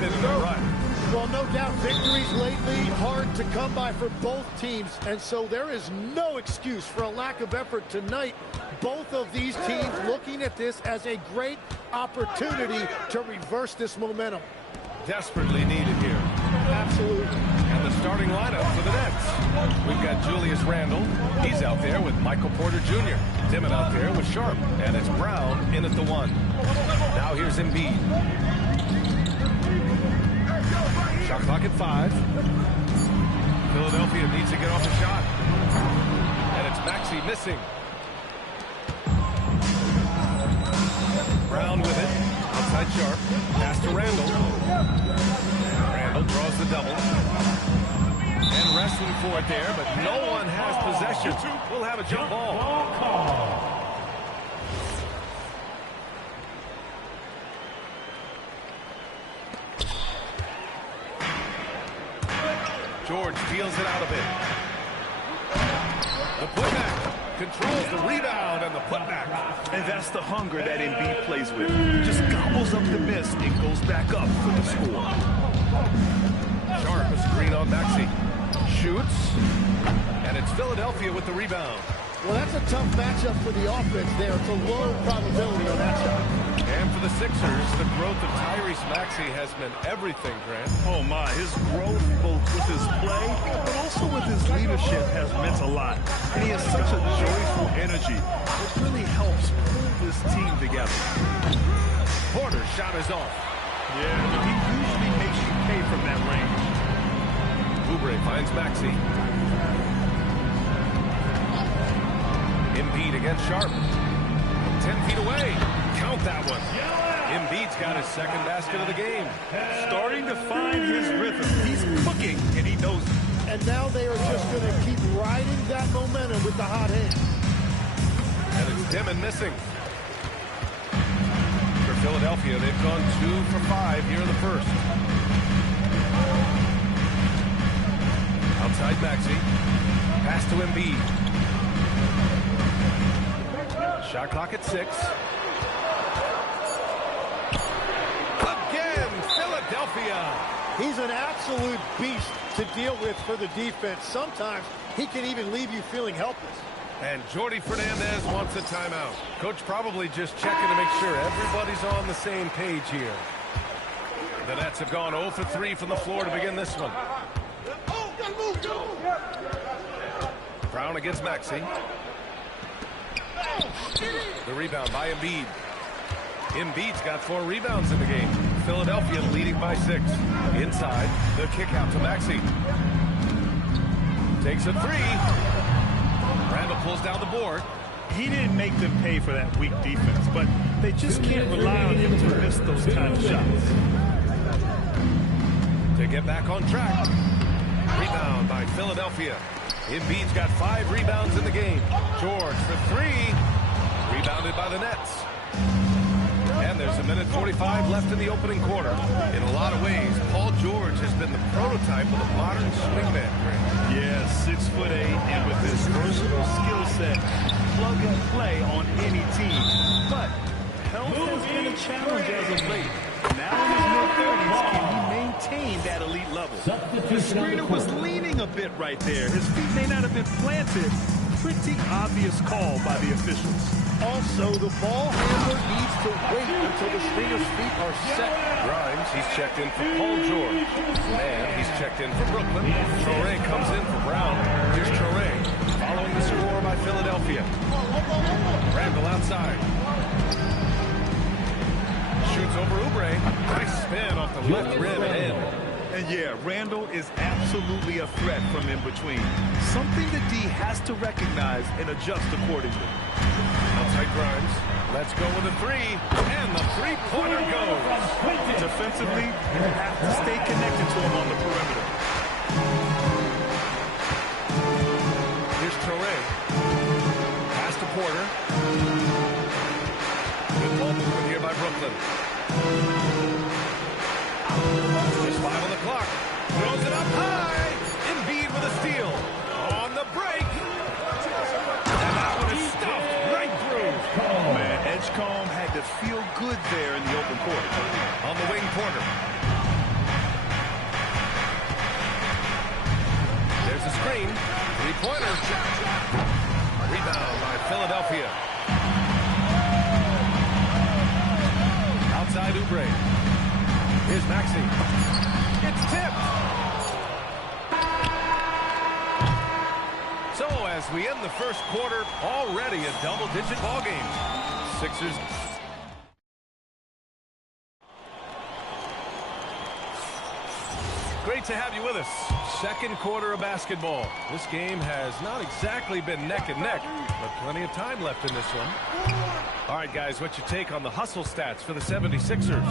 been in a run. Well, no doubt victories lately hard to come by for both teams, and so there is no excuse for a lack of effort tonight. Both of these teams looking at this as a great opportunity to reverse this momentum. Desperately needed here. Absolutely. And the starting lineup for the Nets. We've got Julius Randle. He's out there with Michael Porter Jr. Dimon out there with Sharp. And it's Brown in at the 1. Now here's Embiid. Shot clock at 5. Philadelphia needs to get off a shot. And it's Maxey missing. Brown with it. Outside Sharp. Pass to Randle. Randle draws the double. And wrestling for it there, but no one has possession. We'll have a jump ball. George feels it out of it. The putback controls the rebound and the putback. And that's the hunger that Embiid plays with. Just gobbles up the miss and goes back up for the score. Sharp, a screen on Maxey. Shoots. And it's Philadelphia with the rebound. Well, that's a tough matchup for the offense there. It's a low probability on that shot. And for the Sixers, the growth of Tyrese Maxey has meant everything, Grant. Oh, my. His growth, both with his play, but also with his leadership, has meant a lot. And he has such a joyful energy. It really helps pull this team together. Porter's shot is off. Yeah, he usually makes you pay from that range. Oubre finds Maxey. Embiid against Sharp. 10 feet away. Count that one. Embiid's got his second basket of the game. Starting to find his rhythm. He's cooking, and he knows it. And now they are just going to keep riding that momentum with the hot hand. And it's Dimon missing. For Philadelphia, they've gone 2 for 5 here in the first. Outside Maxey. Pass to Embiid. Shot clock at 6. Again, Philadelphia. He's an absolute beast to deal with for the defense. Sometimes he can even leave you feeling helpless. And Jordi Fernandez wants a timeout. Coach probably just checking to make sure everybody's on the same page here. The Nets have gone 0 for 3 from the floor to begin this one. Brown against Maxey. The rebound by Embiid. Embiid's got 4 rebounds in the game. Philadelphia leading by 6. Inside, the kick out to Maxey. Takes a 3. Randle pulls down the board. He didn't make them pay for that weak defense, but they just can't rely on him to miss those kind of shots. To get back on track. Rebound by Philadelphia. Embiid's got 5 rebounds in the game. George for 3. Rebounded by the Nets. And there's a minute 45 left in the opening quarter. In a lot of ways, Paul George has been the prototype of the modern swingman. Yeah, 6'8", and with his versatile skill set, plug and play on any team. But health has been a challenge as of late. Now in his mid-30s, can he maintain that elite level? The screener was leaning a bit right there. His feet may not have been planted. Pretty obvious call by the officials. Also, the ball handler needs to wait until the screener's feet are set. Grimes, he's checked in for Paul George. Man, he's checked in for Brooklyn. Traore comes in for Brown. Here's Traore, following the score by Philadelphia. Randle outside. Shoots over Oubre. Nice spin off the left rim and in. And yeah, Randle is absolutely a threat from in between. Something the D has to recognize and adjust accordingly. Outside Grimes. Let's go with a 3. And the three-pointer goes. Defensively, you have to stay connected to him on the perimeter. Here's Traore. Pass to Porter. Good ball movement here by Brooklyn. Just 5 on the clock. Throws it up high. Embiid with a steal. On the break. And that one is stuffed right through. Oh, man. Edgecombe had to feel good there in the open court. On the wing, Porter. three-pointer. Rebound by Philadelphia. Outside Oubre. Here's Maxey. It's tipped. So as we end the first quarter, already a double-digit ball game. Sixers. Great to have you with us. Second quarter of basketball. This game has not exactly been neck and neck, but plenty of time left in this one. All right, guys, what's your take on the hustle stats for the 76ers?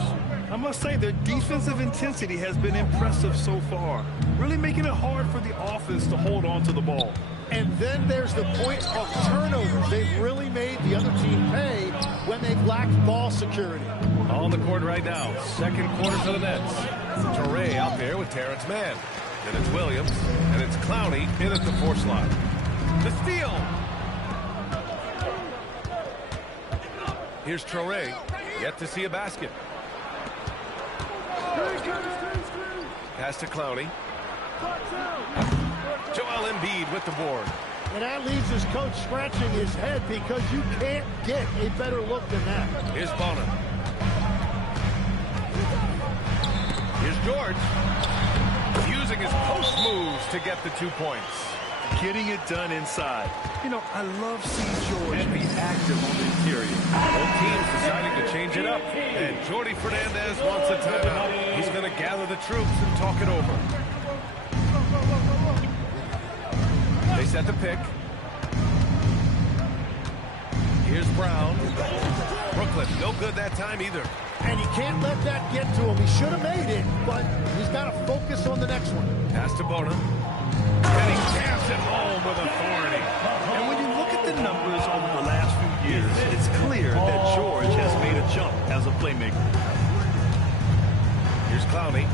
I must say their defensive intensity has been impressive so far, really making it hard for the offense to hold on to the ball. And then there's the point of turnovers. They've really made the other team pay when they've lacked ball security. On the court right now, second quarter for the Nets. Toure out there with Terrence Mann. Then it's Williams, and it's Clowney in at the 4 slot. The steal. Here's Toure, yet to see a basket. Pass to Clowney. Joel Embiid with the board. And that leaves his coach scratching his head because you can't get a better look than that. Here's Bonham. Here's George. Using his post moves to get the 2 points. Getting it done inside. You know, I love seeing George be active on the interior. Both teams deciding to change it up. And Jordy Fernandez wants a timeout. He's going to gather the troops and talk it over. They set the pick. Here's Brown. Brooklyn, no good that time either. And you can't let that get to him. He should have made it, but he's got to focus on the next one. Pass to Bonham. And he jams it home with authority. And when you look at the numbers over the last few years, it's clear that George has made a jump as a playmaker. Here's Clowney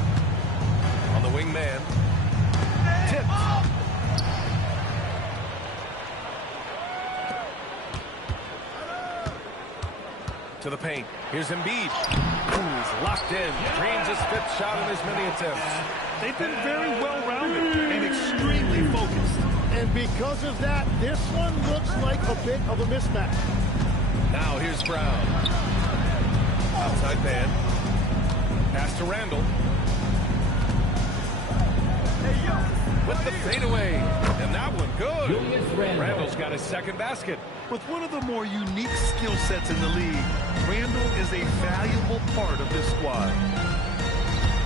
on the wing man. Tipped. To the paint. Here's Embiid. Who's locked in. Drains his 5th shot in as many attempts. They've been very well-rounded and extremely focused. And because of that, this one looks like a bit of a mismatch. Now here's Brown. Outside man. Pass to Randall. With the fadeaway. And that one good. Randall's got his 2nd basket. With one of the more unique skill sets in the league, Randall is a valuable part of this squad.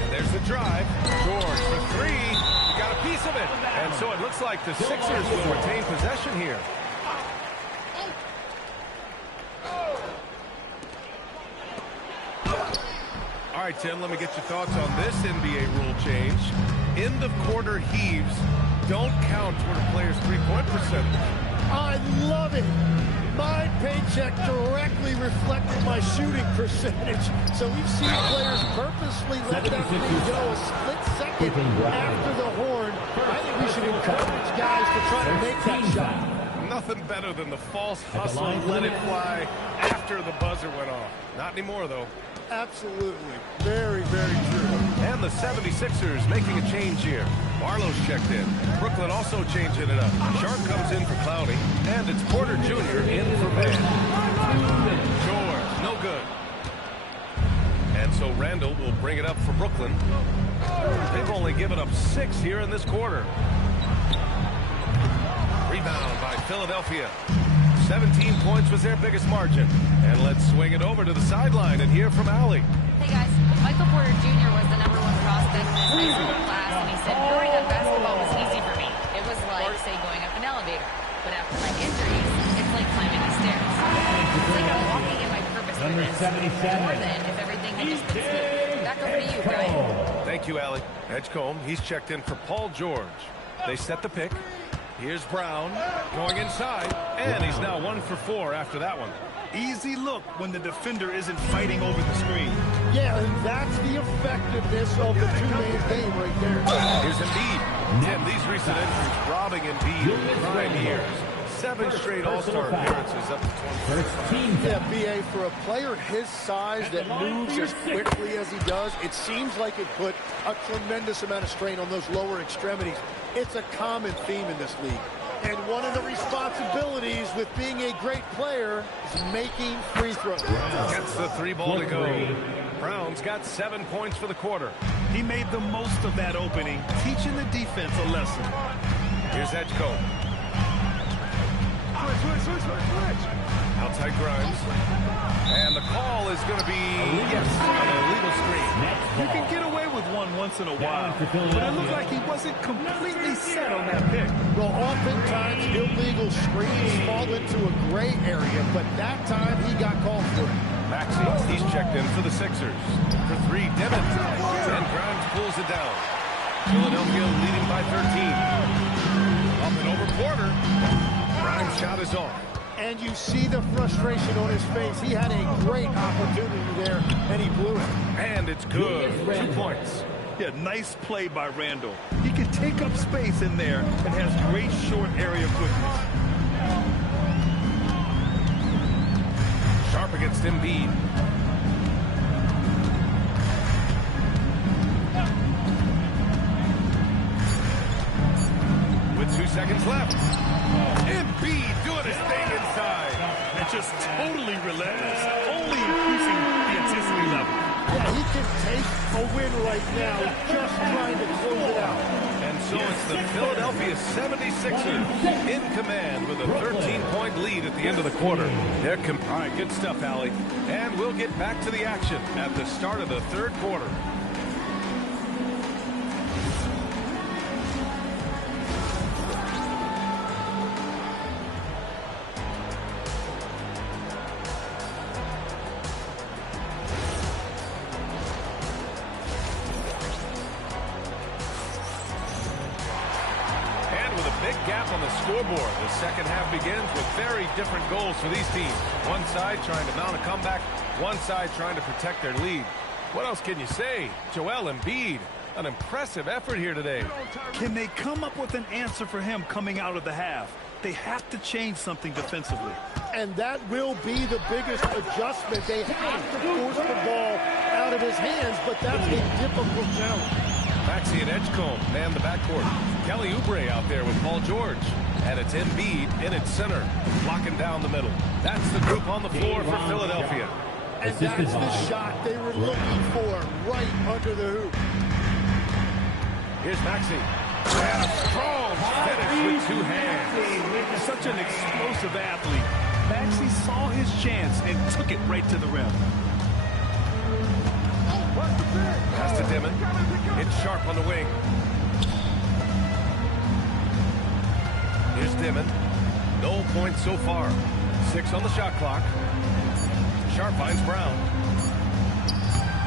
And there's the drive. George for 3. Got a piece of it. And so it looks like the Sixers will retain possession here. All right, Tim, let me get your thoughts on this NBA rule change. End of quarter heaves don't count toward a player's three-point percentage. I love it. My paycheck directly reflected my shooting percentage. So we've seen players purposely let that lead go a split second after the horn. I think we should encourage guys to try to make that shot. Nothing better than the false hustle, let it fly after the buzzer went off. Not anymore, though. Absolutely. Very, very true. And the 76ers making a change here. Barlow's checked in. Brooklyn also changing it up. Sharp comes in for Clowney. And it's Porter Jr. in for Mann. George, no good. And so Randall will bring it up for Brooklyn. They've only given up 6 here in this quarter. Rebound by Philadelphia. 17 points was their biggest margin. And let's swing it over to the sideline and hear from Allie. Hey guys, Michael Porter Jr. was the #1 prospect in his high school class, and he said growing up basketball was easy for me. It was like, say, going up an elevator. But after my injuries, it's like climbing the stairs. It's like I'm walking in my purpose for this. More than if everything had just been smooth. Back over to you, Brian. Thank you, Allie. Edgecombe, he's checked in for Paul George. They set the pick. Here's Brown going inside, and he's now 1 for 4 after that one. Easy look when the defender isn't fighting over the screen. Yeah, and that's the effectiveness of the two-man game right there. Here's Embiid. And these recent injuries robbing Embiid of prime years. 7 straight All-Star appearances up to 20. Yeah, BA, for a player his size that moves as quickly as he does, it seems like it put a tremendous amount of strain on those lower extremities. It's a common theme in this league. And one of the responsibilities with being a great player is making free throws. Gets the 3 ball to go. Brown's got 7 points for the quarter. He made the most of that opening, teaching the defense a lesson. Here's Edgecombe. Switch. Outside Grimes. And the call is going to be, yes, an illegal screen. You can get away with one once in a while, but it looked like he wasn't completely set on that pick. Well, oftentimes illegal screens fall into a gray area, but that time he got called for it. Maxey, he's checked in for the Sixers. For 3, Dimmons. And Grimes pulls it down. Philadelphia leading by 13. Up and over Porter. Grimes' shot is off. And you see the frustration on his face. He had a great opportunity there, and he blew it. And it's good. 2 points. Yeah, nice play by Randall. He can take up space in there and has great short area quickness. Sharp against Embiid. With 2 seconds left. Embiid doing his thing inside. And just totally relentless, only increasing the intensity level. Yeah, he can take a win right now, just trying to close it out. And so it's the Philadelphia 76ers in command with a 13-point lead at the end of the quarter. All right, good stuff, Allie. And we'll get back to the action at the start of the 3rd quarter. Big gap on the scoreboard. The second half begins with very different goals for these teams. One side trying to mount a comeback, one side trying to protect their lead. What else can you say? Joel Embiid, an impressive effort here today. Can they come up with an answer for him coming out of the half? They have to change something defensively. And that will be the biggest adjustment. They have to force the ball out of his hands, but that's a difficult challenge. Maxey and Edgecombe man the backcourt. Kelly Oubre out there with Paul George. And it's Embiid in its center, blocking down the middle. That's the group on the floor for Philadelphia. And that's the shot they were looking for, right under the hoop. Here's Maxey. And a strong finish with 2 hands. Such an explosive athlete. Maxey saw his chance and took it right to the rim. Pass to Dimon. It's Sharp on the wing. Here's Dimon. No points so far. 6 on the shot clock. Sharp finds Brown.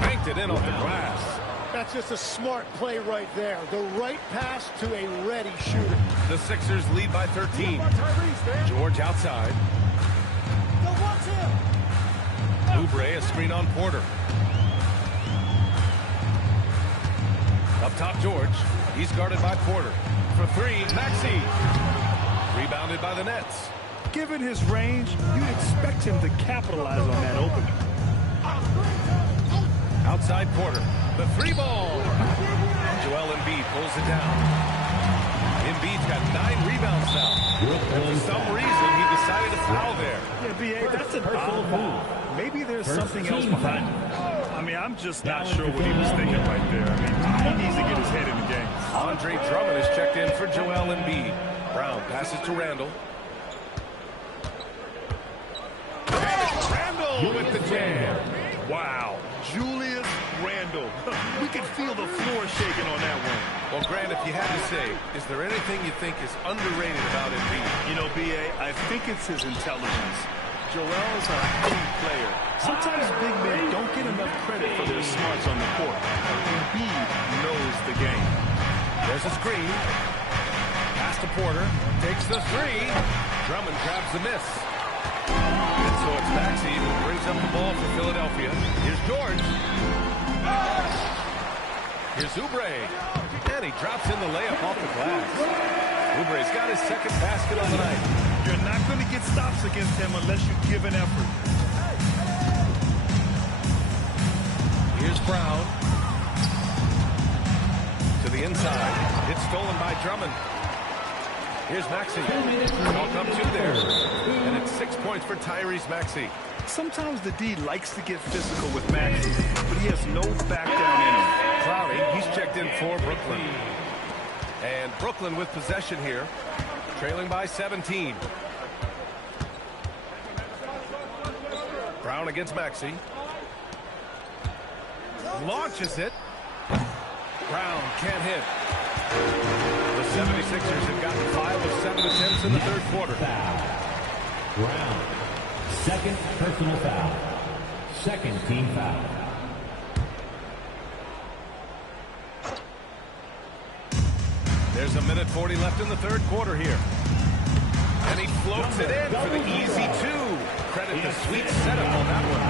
Banked it in off the glass. That's just a smart play right there. The right pass to a ready shooter. The Sixers lead by 13. George outside. Oubre, a screen on Porter. Up top, George. He's guarded by Porter. For 3, Maxey. Rebounded by the Nets. Given his range, you'd expect him to capitalize on that opening. Outside Porter. The 3 ball. Joel Embiid pulls it down. Embiid's got 9 rebounds now. And for some reason, he decided to foul there. Yeah, B.A., that's an odd move. Maybe there's something else behind it. I mean, I'm just not sure what he was thinking right there. I mean, he needs to get his head in the game. Andre Drummond is checked in for Joel Embiid. Brown passes to Randall. Randall with the jam. Wow. Julius Randall. We can feel the floor shaking on that one. Well, Grant, if you had to say, is there anything you think is underrated about Embiid? You know, B.A., I think it's his intelligence. Joel's a big player. Sometimes big men don't get enough credit for their smarts on the court. Embiid knows the game. There's a screen. Pass to Porter. Takes the 3. Drummond grabs the miss. And so it's Maxey who brings up the ball for Philadelphia. Here's George. Here's Oubre. And he drops in the layup off the glass. Oubre's got his 2nd basket on the night. You're not going to get stops against him unless you give an effort. Here's Brown. To the inside. It's stolen by Drummond. Here's Maxey. All come two there. And it's 6 points for Tyrese Maxey. Sometimes the D likes to get physical with Maxey, but he has no back down in him. Clowney, he's checked in for Brooklyn. And Brooklyn with possession here, trailing by 17. Brown against Maxey. Launches it. Brown can't hit. The 76ers have gotten 5 of 7 attempts in the third quarter. Brown, second personal foul. Second team foul. There's a minute 40 left in the third quarter here. And he floats it in for the easy two. Credit the sweet setup on that one.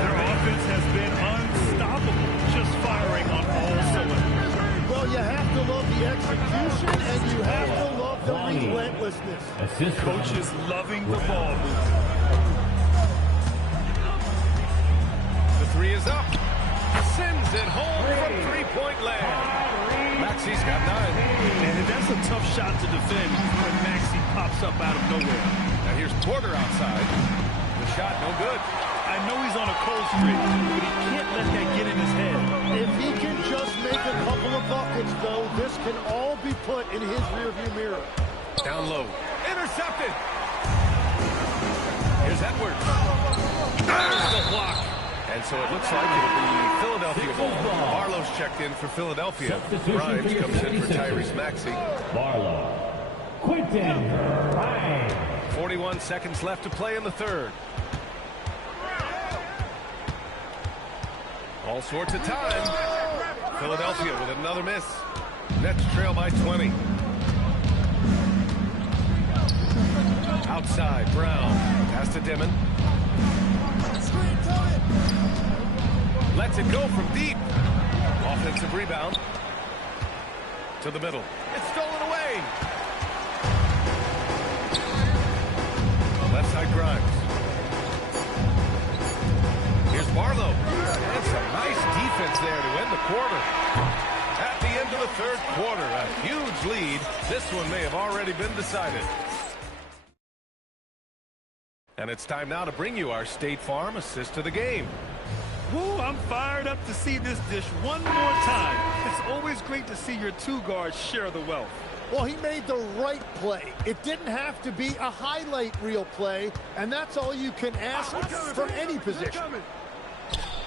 Their offense has been unstoppable, just firing on all cylinders. Well, you have to love the execution, and you have to love the relentlessness. Assist Coach is loving the ball movement. The three is up. Sends it home from three-point land. Maxey's got 9. And that's a tough shot to defend when Maxey pops up out of nowhere. Now here's Porter outside. The shot no good. I know he's on a cold streak, but he can't let that get in his head. If he can just make a couple of buckets, though, this can all be put in his rearview mirror. Down low. Intercepted. Here's Edwards. There's the block. And so it looks like it'll be Philadelphia ball. Barlow's checked in for Philadelphia. Grimes comes in for Tyrese Maxey. Barlow. Quentin Grimes. 41 seconds left to play in the third. All sorts of time. Philadelphia with another miss. Nets trail by 20. Outside, Brown. Pass to Dimon. Lets it go from deep. Offensive rebound. To the middle. It's stolen away. Left side Grimes. Here's Barlow. And some nice defense there to end the quarter. At the end of the third quarter, a huge lead. This one may have already been decided. And it's time now to bring you our State Farm assist of the game. Woo, I'm fired up to see this dish one more time. It's always great to see your two guards share the wealth. Well, he made the right play. It didn't have to be a highlight reel play, and that's all you can ask for any position.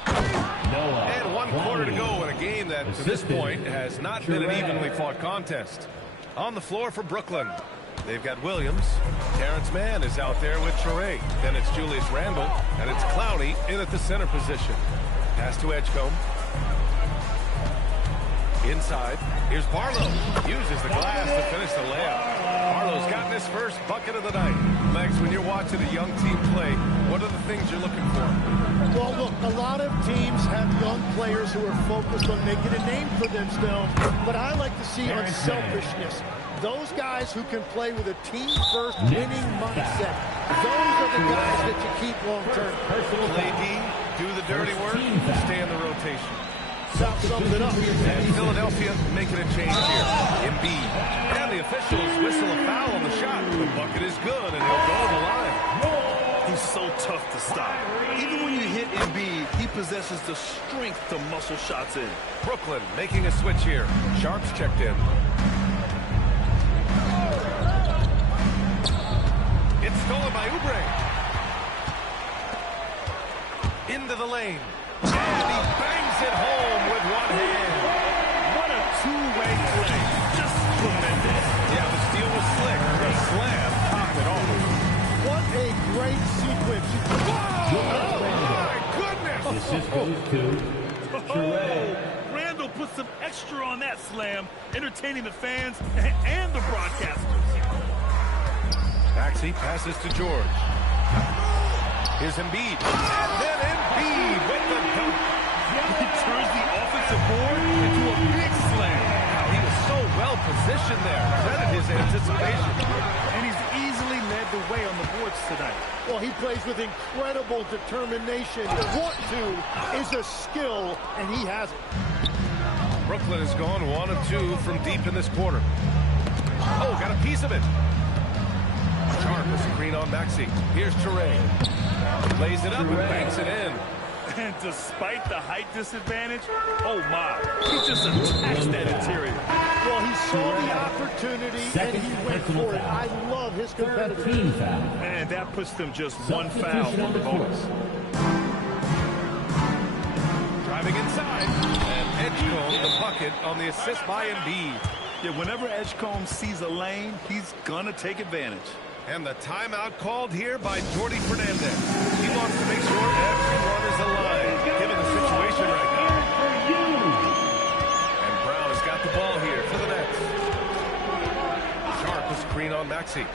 And 1 quarter to go in a game that, to this point, has not been an evenly fought contest. On the floor for Brooklyn, they've got Williams. Terrence Mann is out there with Traore. Then it's Julius Randle, and it's Clowney in at the center position. Pass to Edgecombe. Inside, here's Barlow. Uses the glass to finish the layup. Barlow's gotten his first bucket of the night. Max, when you're watching a young team play, what are the things you're looking for? Well, look, a lot of teams have young players who are focused on making a name for themselves, but I like to see unselfishness. Those guys who can play with a team-first winning mindset, those are the guys that you keep long-term. Play D, do the dirty work, stay in the rotation. South sums it up. And Philadelphia making a change here. Embiid. And the officials whistle a foul on the shot. The bucket is good, and he'll go to the line. He's so tough to stop. Even when you hit Embiid, he possesses the strength to muscle shots in. Brooklyn making a switch here. Sharp's checked in. It's stolen by Oubre. Into the lane. And he bangs it home with one hand. What a two-way play. Just tremendous. Yeah, the steal was slick. The slam topped it off. What a great sequence. Whoa! Oh, my goodness! Assist goes to Traore. Randall put some extra on that slam, entertaining the fans and the broadcasters. Maxey passes to George. Here's Embiid. And then Embiid with the dunk. He turns the offensive board into a big slam. Wow, he was so well positioned there. Credit his anticipation. And he's easily led the way on the boards tonight. Well, he plays with incredible determination. Want to is a skill, and he has it. Brooklyn has gone 1 of 2 from deep in this quarter. Oh, got a piece of it. A screen on Maxey. Here's Toure. Lays it up and banks it in. And despite the height disadvantage, oh my, he just attacks that interior. Well, he saw the opportunity and he went for it. I love his competitiveness. And that puts them just one foul from the bonus. Driving inside. And Edgecombe the bucket on the assist by Embiid. Yeah, whenever Edgecombe sees a lane, he's gonna take advantage. And the timeout called here by Jordi Fernandez. He wants to make sure everyone is aligned, given the situation right now. And Brown has got the ball here for the Nets. Sharp a screen on Maxey.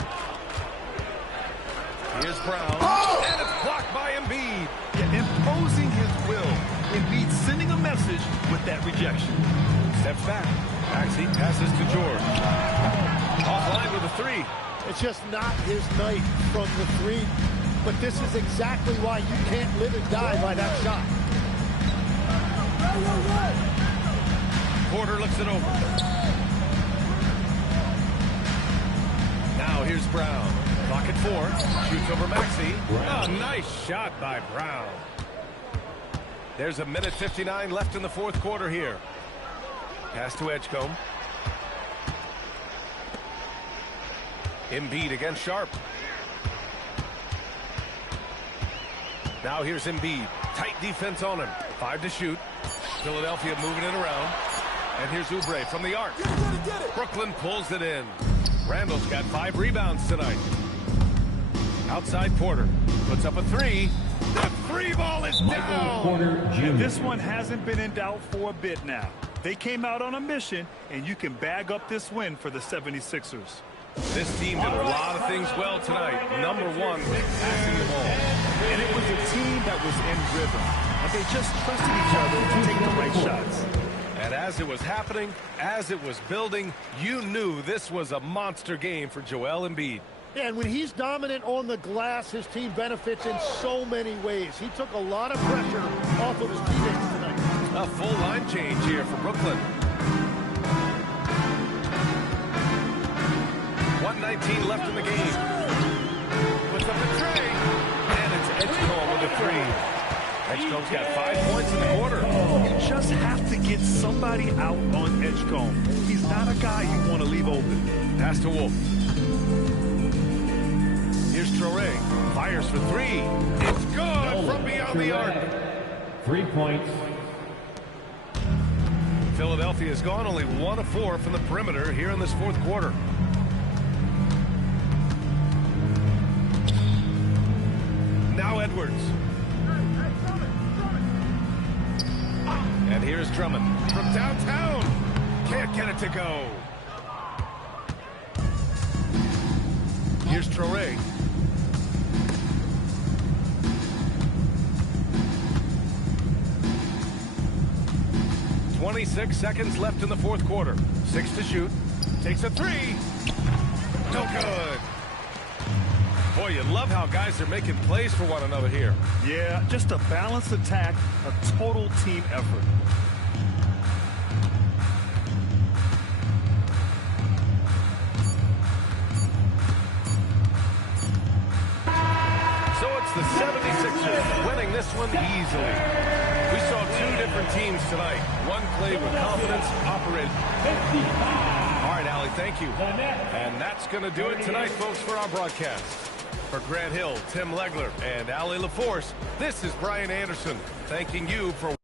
Here's Brown. And it's blocked by Embiid. Yeah, imposing his will. Embiid sending a message with that rejection. Steps back. Maxey passes to George. Offline with a three. It's just not his night from the three. But this is exactly why you can't live and die by that shot. Porter looks it over. Now here's Brown. Clock at 4. Shoots over Maxey. Oh, nice shot by Brown. There's a minute 59 left in the fourth quarter here. Pass to Edgecombe. Embiid against Sharp. Now here's Embiid. Tight defense on him. 5 to shoot. Philadelphia moving it around. And here's Oubre from the arc. Brooklyn pulls it in. Randall's got 5 rebounds tonight. Outside Porter. Puts up a 3. The 3 ball is down. And this one hasn't been in doubt for a bit now. They came out on a mission, and you can bag up this win for the 76ers. This team did a lot of things well tonight. Number 1 was passing the ball. And it was a team that was in rhythm. And they just trusted each other to take the right shots. And as it was happening, as it was building, you knew this was a monster game for Joel Embiid. And when he's dominant on the glass, his team benefits in so many ways. He took a lot of pressure off of his teammates tonight. A full line change here for Brooklyn. 1:19 left in the game. Puts up a tray. And it's Edgecombe with a 3. Edgecombe's got 5 points in the quarter. You just have to get somebody out on Edgecombe. He's not a guy you want to leave open. Pass to Wolf. Here's Toure. Fires for 3. It's good from beyond the arc. 3 points. Philadelphia has gone only 1 of 4 from the perimeter here in this fourth quarter. Now Edwards. And here's Drummond from downtown. Can't get it to go. Here's Toure. .26 seconds left in the fourth quarter. 6 to shoot. Takes a 3. No good. Boy, you love how guys are making plays for one another here. Yeah, just a balanced attack, a total team effort. So it's the 76ers winning this one easily. We saw 2 different teams tonight. One played with confidence, operated. All right, Allie, thank you. And that's going to do it tonight, folks, for our broadcast. For Grant Hill, Tim Legler, and Allie LaForce, this is Brian Anderson thanking you for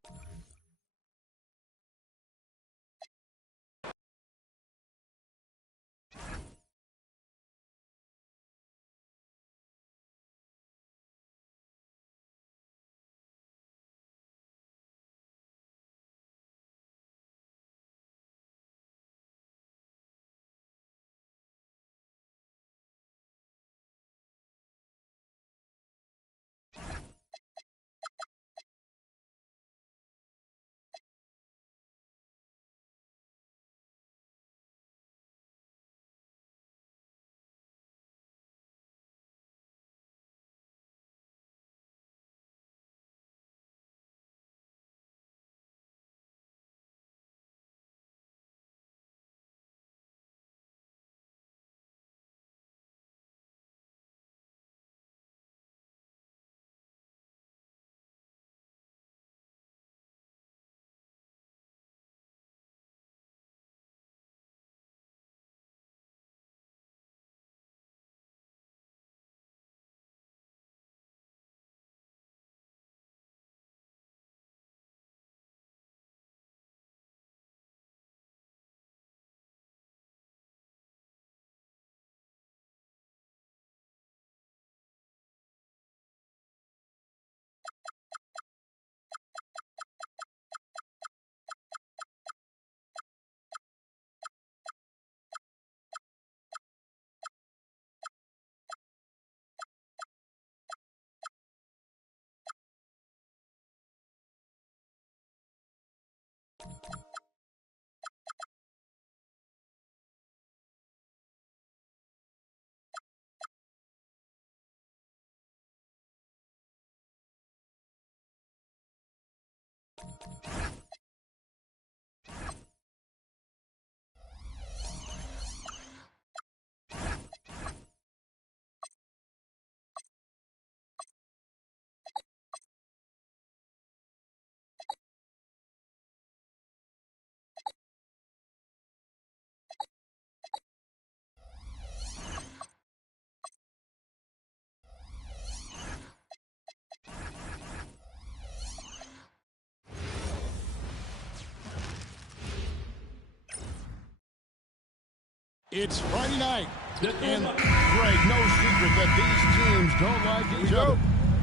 It's Friday night. And, Greg, no secret that these teams don't like each other.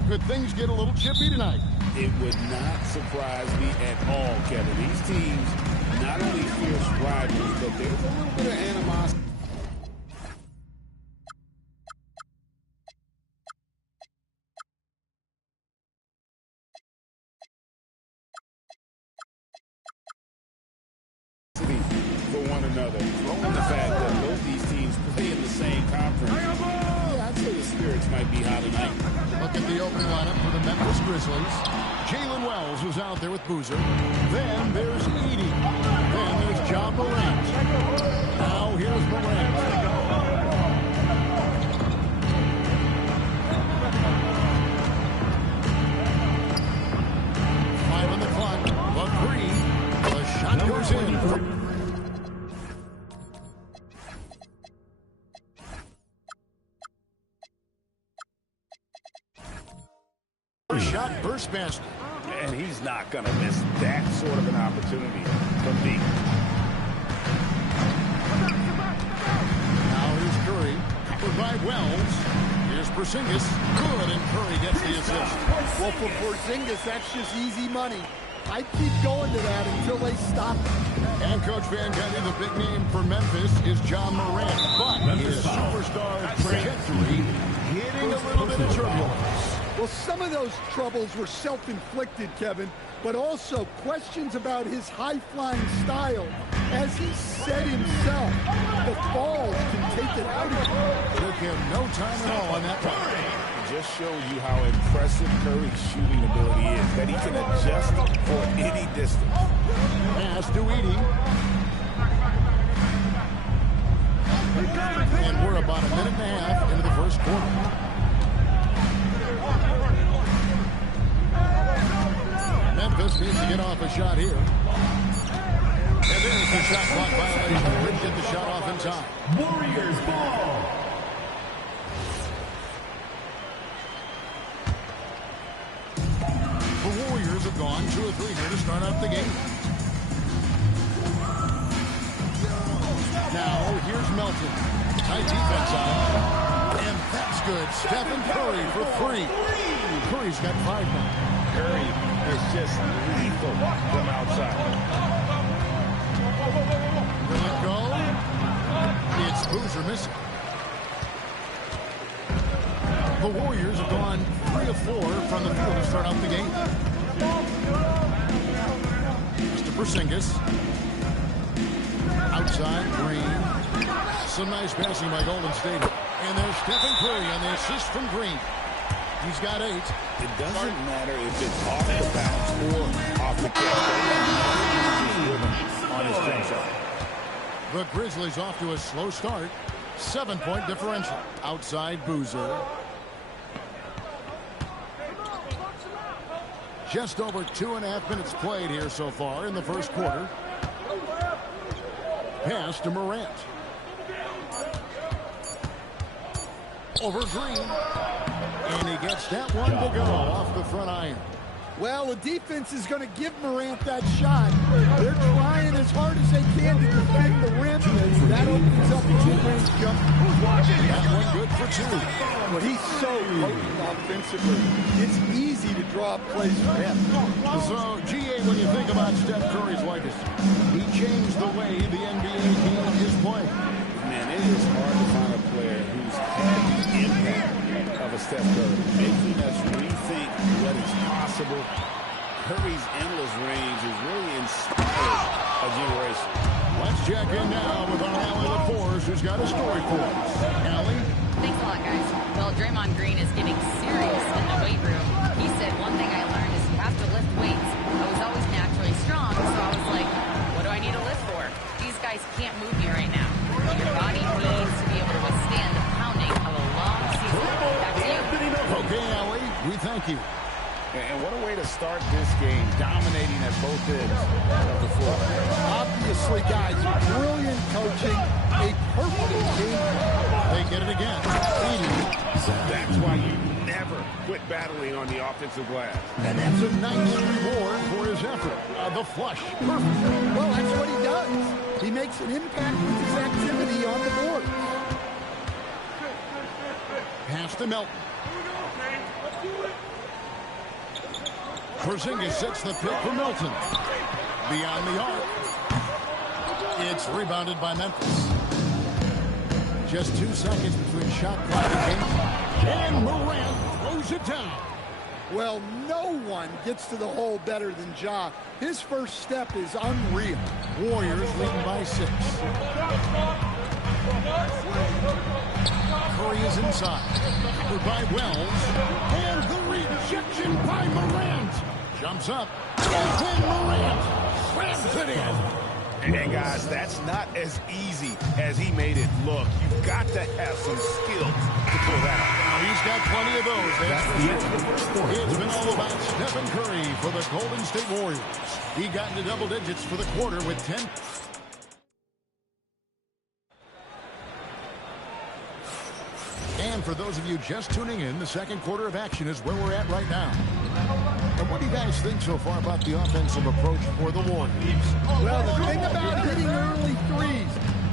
Could things get a little chippy tonight? It would not surprise me at all, Kevin. These teams not only fierce rivals, but there's a little bit of animosity. For one another, throwing the fact that both these teams play in the same conference. Yeah, I'd say the spirits might be high tonight. Look at the opening lineup for the Memphis Grizzlies. Jalen Wells was out there with Boozer. Then there's Edey. Then there's John Morant. Now here's Morant. Five on the clock. The three. The shot goes in. Shot burst basket. And he's not going to miss that sort of an opportunity from deep. Now here's Curry. Covered by Wells. Here's Porzingis. Good, and Curry gets the assist. Well, for Porzingis, that's just easy money. I keep going to that until they stop it. And Coach Van Gundy, the big name for Memphis is John Morant. But his superstar trajectory hitting a little bit of turbulence. Well, some of those troubles were self-inflicted, Kevin, but also questions about his high-flying style. As he said himself, the falls can take it out of him. Took him no time at all on that one. Just shows you how impressive Curry's shooting ability is, that he can adjust for any distance. Pass to Edey. And we're about a minute and a half into the first quarter. Memphis needs to get off a shot here. And there's the shot clock violation. Didn't get the shot off in time. Warriors ball. The Warriors have gone 2 or 3 here to start out the game. Now here's Melton. Tight defense on him. And that's good. Stephen Curry for 3. Curry's got 5 now. Curry is just lethal from outside. Will it go? It's Boozer missing. The Warriors have gone 3 of 4 from the field to start out the game. Mr. Porzingis. Outside, Green. Some nice passing by Golden State. And there's Stephen Curry on the assist from Green. He's got 8. It doesn't matter if it's off the bounce or off the catch. On his jump shot. The Grizzlies off to a slow start. 7-point differential. Outside Boozer. Just over 2.5 minutes played here so far in the first quarter. Pass to Morant. Over Green. And he gets that one to go off the front iron. Well, the defense is going to give Morant that shot. They're trying as hard as they can to defend the rim. That opens up a mid-range jump. That one good for 2. But he's so potent offensively. It's easy to draw up plays for him. So, GA, when you think about Steph Curry's legacy, he changed the way the NBA game is playing. Man, it is hard to find a player who's had the impact of a Steph Curry, making us rethink what is possible. Curry's endless range has really inspired a generation. Let's check in now with our Allie LaForce, who's got a story for us. Allie? Thanks a lot, guys. Well, Draymond Green is getting serious in the weight room. He said, one thing I learned is you have to lift weights. I was always naturally strong, so I was like, what do I need to lift for? These guys can't move me right now. Your body needs to be able to withstand the pounding of a long season. Back to you. Okay, Allie, we thank you. And what a way to start this game, dominating at both ends of the floor. Obviously, guys, brilliant coaching, a perfect game. They get it again. That's why you never quit back. battling on the offensive glass. And that's a nice reward for his effort. The flush. Perfect. Well, that's what he does. He makes an impact with his activity on the board. Pass to Melton. Porzingis sets the pick for Melton. Beyond the arc. It's rebounded by Memphis. Just 2 seconds between shot clock and game. And Morant throws it down. Well, no one gets to the hole better than Ja. His first step is unreal. Warriors leading by 6. Curry is inside. Covered by Wells. And the rejection by Morant. Jumps up. And then Morant slams it in. And guys, that's not as easy as he made it look. You've got to have some skills to pull that off. Now he's got plenty of those. That's for sure. It's been all about Stephen Curry for the Golden State Warriors. He got into double digits for the quarter with 10. And for those of you just tuning in, the second quarter of action is where we're at right now. And what do you guys think so far about the offensive approach for the Warriors? Well, the thing about hitting early threes,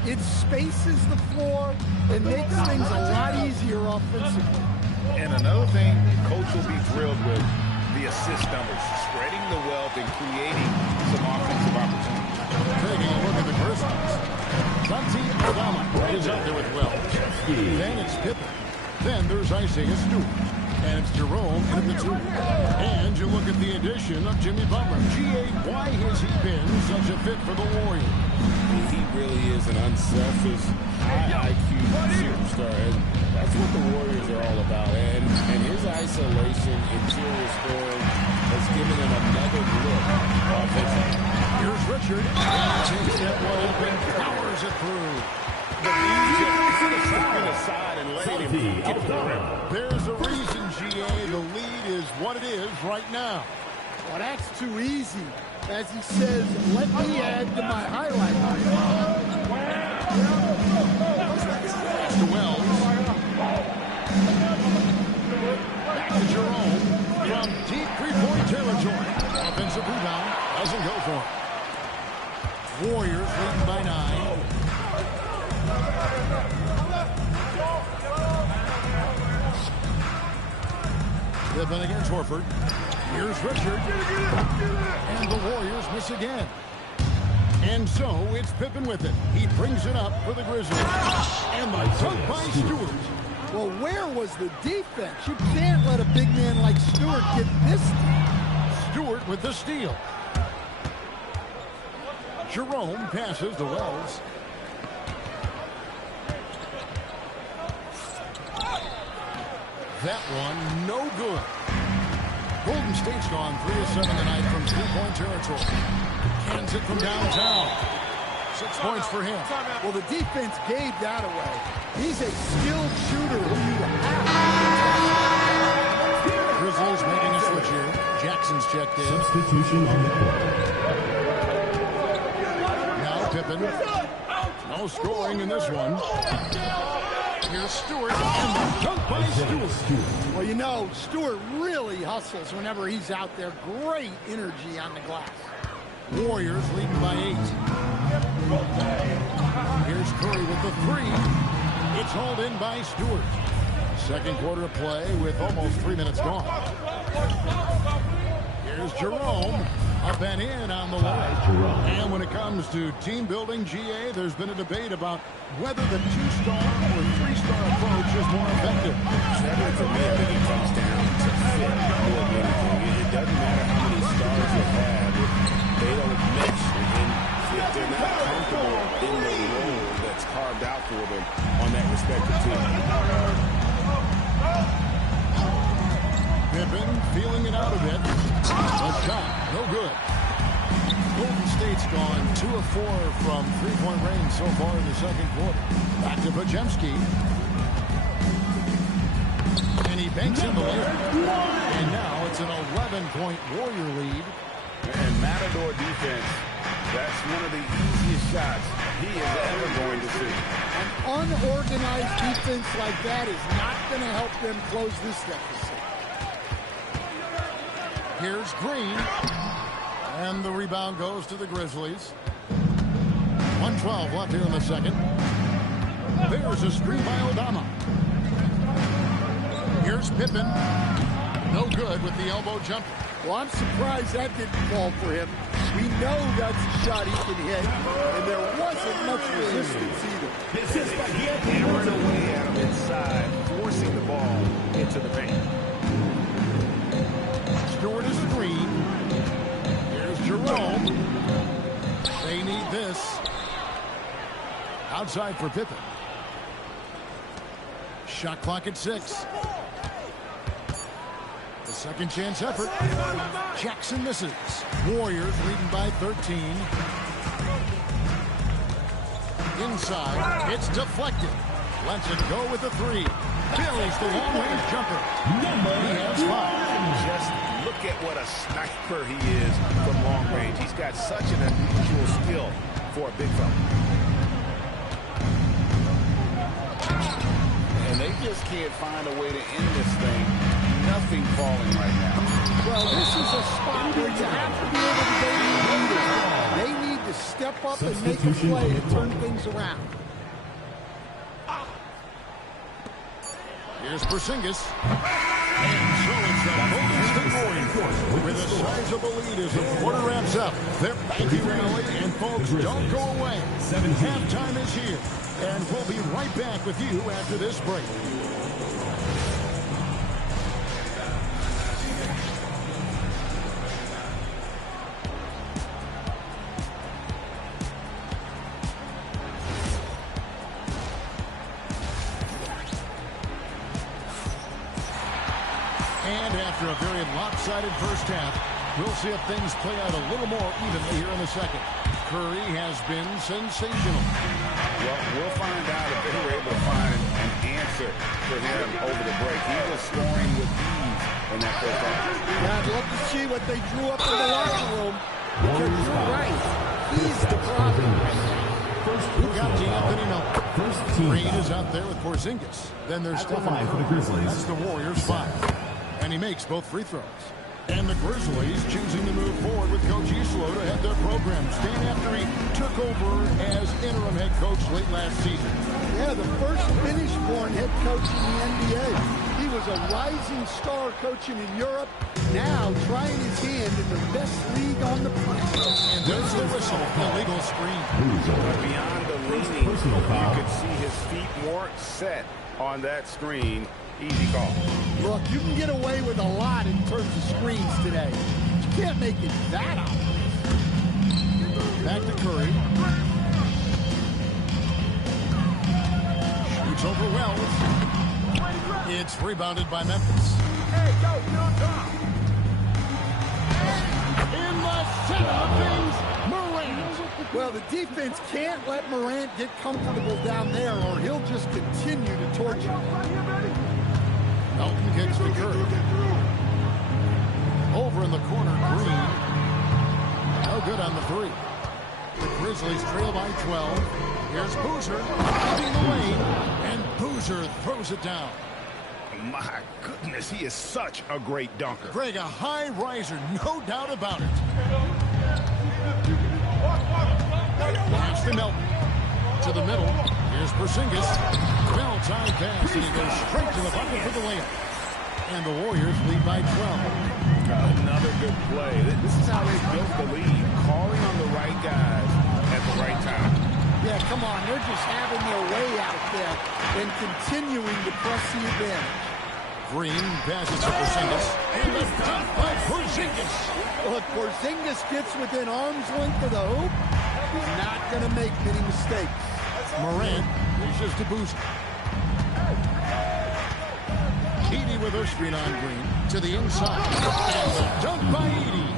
it spaces the floor and makes things a lot easier offensively. And another thing, coach will be thrilled with the assist numbers, spreading the wealth and creating some offensive opportunities. Taking a look at the Grizzlies. Santi Aldama is out there with Wells. Then it's Pippen. Then there's Isaiah Stewart. And it's Jerome at the 2. And you look at the addition of Jimmy Butler. G.A., why has he been such a fit for the Warriors? He really is an unselfish, high IQ superstar. And that's what the Warriors are all about. And his isolation, interior scoring has given him another look offensively. Here's Richard. Takes that one open, powers it through. There's a reason, G.A. The lead is what it is right now. Well, that's too easy. As he says, let me add to my highlight. Pass to Wells. Back to Jerome. From deep three-point territory. Offensive rebound. Doesn't go for it. Warriors leading by 9. Pippen against Horford. Here's Richard. And the Warriors miss again. And so it's Pippen with it. He brings it up for the Grizzlies. And the dunk by Stewart. Well, where was the defense? You can't let a big man like Stewart get this deep. Stewart with the steal. Jerome passes to Wells. That one, no good. Golden State's gone 3 of 7 tonight from three-point territory. Cans it from downtown. 6 points for him. Well, the defense gave that away. He's a skilled shooter who you have to protect. Grizzlies making a switch here. Jackson's checked in. Substitution on the court. Now Pippen. No scoring in this one. Here's Stewart, and the dunk by Stewart. Well, you know, Stewart really hustles whenever he's out there. Great energy on the glass. Warriors leading by 8. Here's Curry with the 3. It's hauled in by Stewart. Second quarter of play with almost 3 minutes gone. Here's Jerome. Up and in on the line. And when it comes to team building, GA, there's been a debate about whether the 2-star or 3-star approach is more effective. For me, I think it comes down to fit more than anything. It doesn't matter how many stars you have. If they don't mesh and if they're not comfortable in the role that's carved out for them on that respective team. Pippen feeling it out a bit. A shot, no good. Golden State's gone 2 of 4 from three-point range so far in the second quarter. Back to Podziemski. And he banks in the layup. And now it's an 11-point Warrior lead. And Matador defense, that's one of the easiest shots he is ever going to see. An unorganized defense like that is not going to help them close this deficit. Here's Green. And the rebound goes to the Grizzlies. 1:12 left here in the second. There's a screen by Odama. Here's Pippen. No good with the elbow jumper. Well, I'm surprised that didn't fall for him. We know that's a shot he can hit, and there wasn't much resistance either. Hammering away at him inside, forcing the ball into the paint. Stewart is Green. Here's Jerome. They need this. Outside for Pippen. Shot clock at 6. The second chance effort. Jackson misses. Warriors leading by 13. Inside. It's deflected. Lets it go with the 3. Builds the long-range jumper. He has 5. Just look at what a sniper he is from long range. He's got such an unusual skill for a big fella. And they just can't find a way to end this thing. Nothing falling right now. Well, this is a spot where you have to be able to go to the leader. They need to step up and make a play to turn things around. Here's Porzingis. And so it's the Golden Warriors with a sizable lead as the quarter wraps up. They're back to rally, and folks, don't go away. Halftime is here, and we'll be right back with you after this break. And after a very lopsided first half, we'll see if things play out a little more evenly here in the second. Curry has been sensational. Well, we'll find out if they were able to find an answer for him over the break. He was scoring with ease in that first half. Yeah, I'd love to see what they drew up in the locker room. Because you're right. He's the problem. Who got to Anthony Melton? Green is out there with Porzingis. Then there's Stephen for the Grizzlies. That's the Warriors 5. And he makes both free throws. And the Grizzlies choosing to move forward with Coach Islo to head their program, staying after he took over as interim head coach late last season. Yeah, the first Finnish-born head coach in the NBA. He was a rising star coaching in Europe, now trying his hand in the best league on the planet. And there's the whistle, illegal screen. Beyond the leaning, you could see his feet more set on that screen. Easy call. Look, you can get away with a lot in terms of screens today. You can't make it that obvious. Back to Curry. Shoots over Wells. It's rebounded by Memphis. In the center of things, Morant. Well, the defense can't let Morant get comfortable down there, or he'll just continue to torture. Melton kicks to Curry. Over in the corner, Green. No good on the 3. The Grizzlies trail by 12. Here's Boozer leading the lane, and Boozer throws it down. My goodness, he is such a great dunker. Greg, a high riser, no doubt about it. Pass to Melton. To the middle. Here's Porzingis. Well-timed pass, and he goes straight to the bucket for the layup. And the Warriors lead by 12. Another good play. This is how they built the lead. Calling on the right guys at the right time. Yeah, come on. They're just having their way out there and continuing to press the advantage. Green passes to Porzingis. And the dunk by Porzingis. Look, Porzingis gets within arm's length of the hoop. He's not going to make many mistakes. Morant reaches to Boozer. Edey with her screen on Green to the inside. And the dunk by Edey.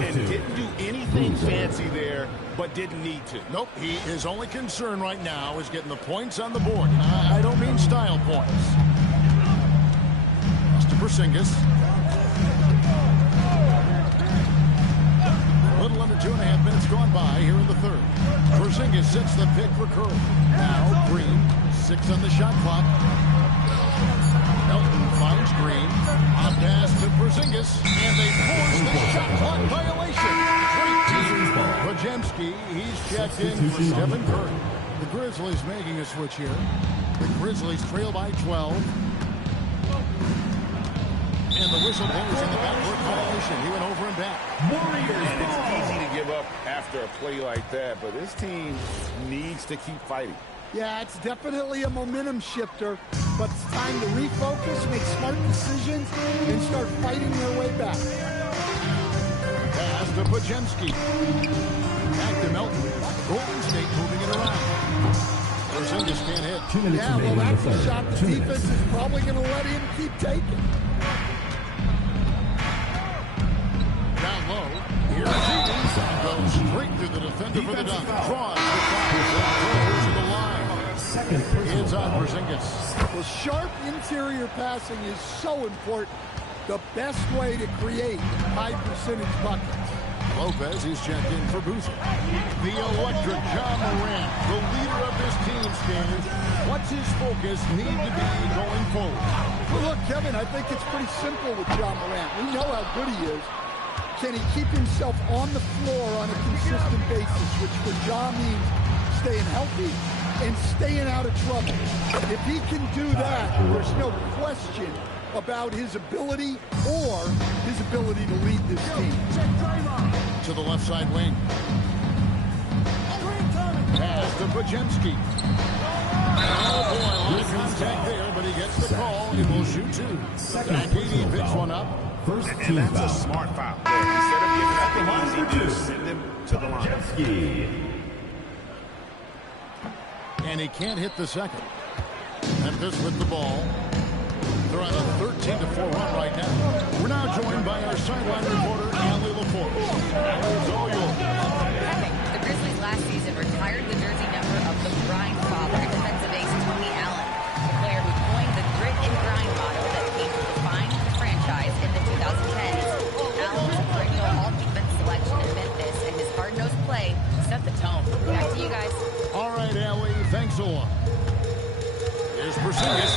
And didn't do anything fancy there, but didn't need to. Nope, his only concern right now is getting the points on the board. I don't mean style points. That's to Porzingis. A little under 2.5 minutes gone by here in the third. Porzingis sets the pick for Curry. Now Green, 6 on the shot clock. Melton finds Green. On pass to Porzingis, and they checked in for Stephen Curry. The Grizzlies making a switch here. The Grizzlies trail by 12. And the whistle blows in the backcourt violation. He went over and back. And it's easy to give up after a play like that, but this team needs to keep fighting. Yeah, it's definitely a momentum shifter, but it's time to refocus, make smart decisions, and start fighting their way back. Pass to Pajemski. Back to Melton. Golden State moving it around. Porzingis can't hit. Yeah, well, that's a shot the defense is probably going to let him keep taking. Down low. Here's Gigi. Goes straight to the defender for the dunk. Draws the foul. Goes to the line. Hands on Porzingis. Well, sharp interior passing is so important. The best way to create high-percentage buckets. Lopez is checked in for Boozer. The electric John Morant, the leader of this team, Scanners. What's his focus need to be going forward? Well, look, Kevin, I think it's pretty simple with John Morant. We know how good he is. Can he keep himself on the floor on a consistent basis, which for John means staying healthy and staying out of trouble. If he can do that, there's no question about his ability or his ability to lead this team. To the left side wing. Pass to Pajemski. Oh boy, a lot of contact there, but he gets the call. He will shoot two. Backheating picks one up. First And team that's foul. a smart foul. Instead of giving up the easy deuce, send him to the line. And he can't hit the second. Memphis with the ball. They're on a 13-4 run right now. We're now joined by our sideline reporter, Allie LaForce. It's all yours. The Grizzlies last season retired the jersey number of the grind father, defensive ace Tony Allen, the player who coined the grit and grind motto that came to define the franchise in the 2010s. Allen was a perennial all-defense selection in Memphis, and his hard-nosed play set the tone. Back to you guys. All right, Allie, thanks a lot. There's Porzingis,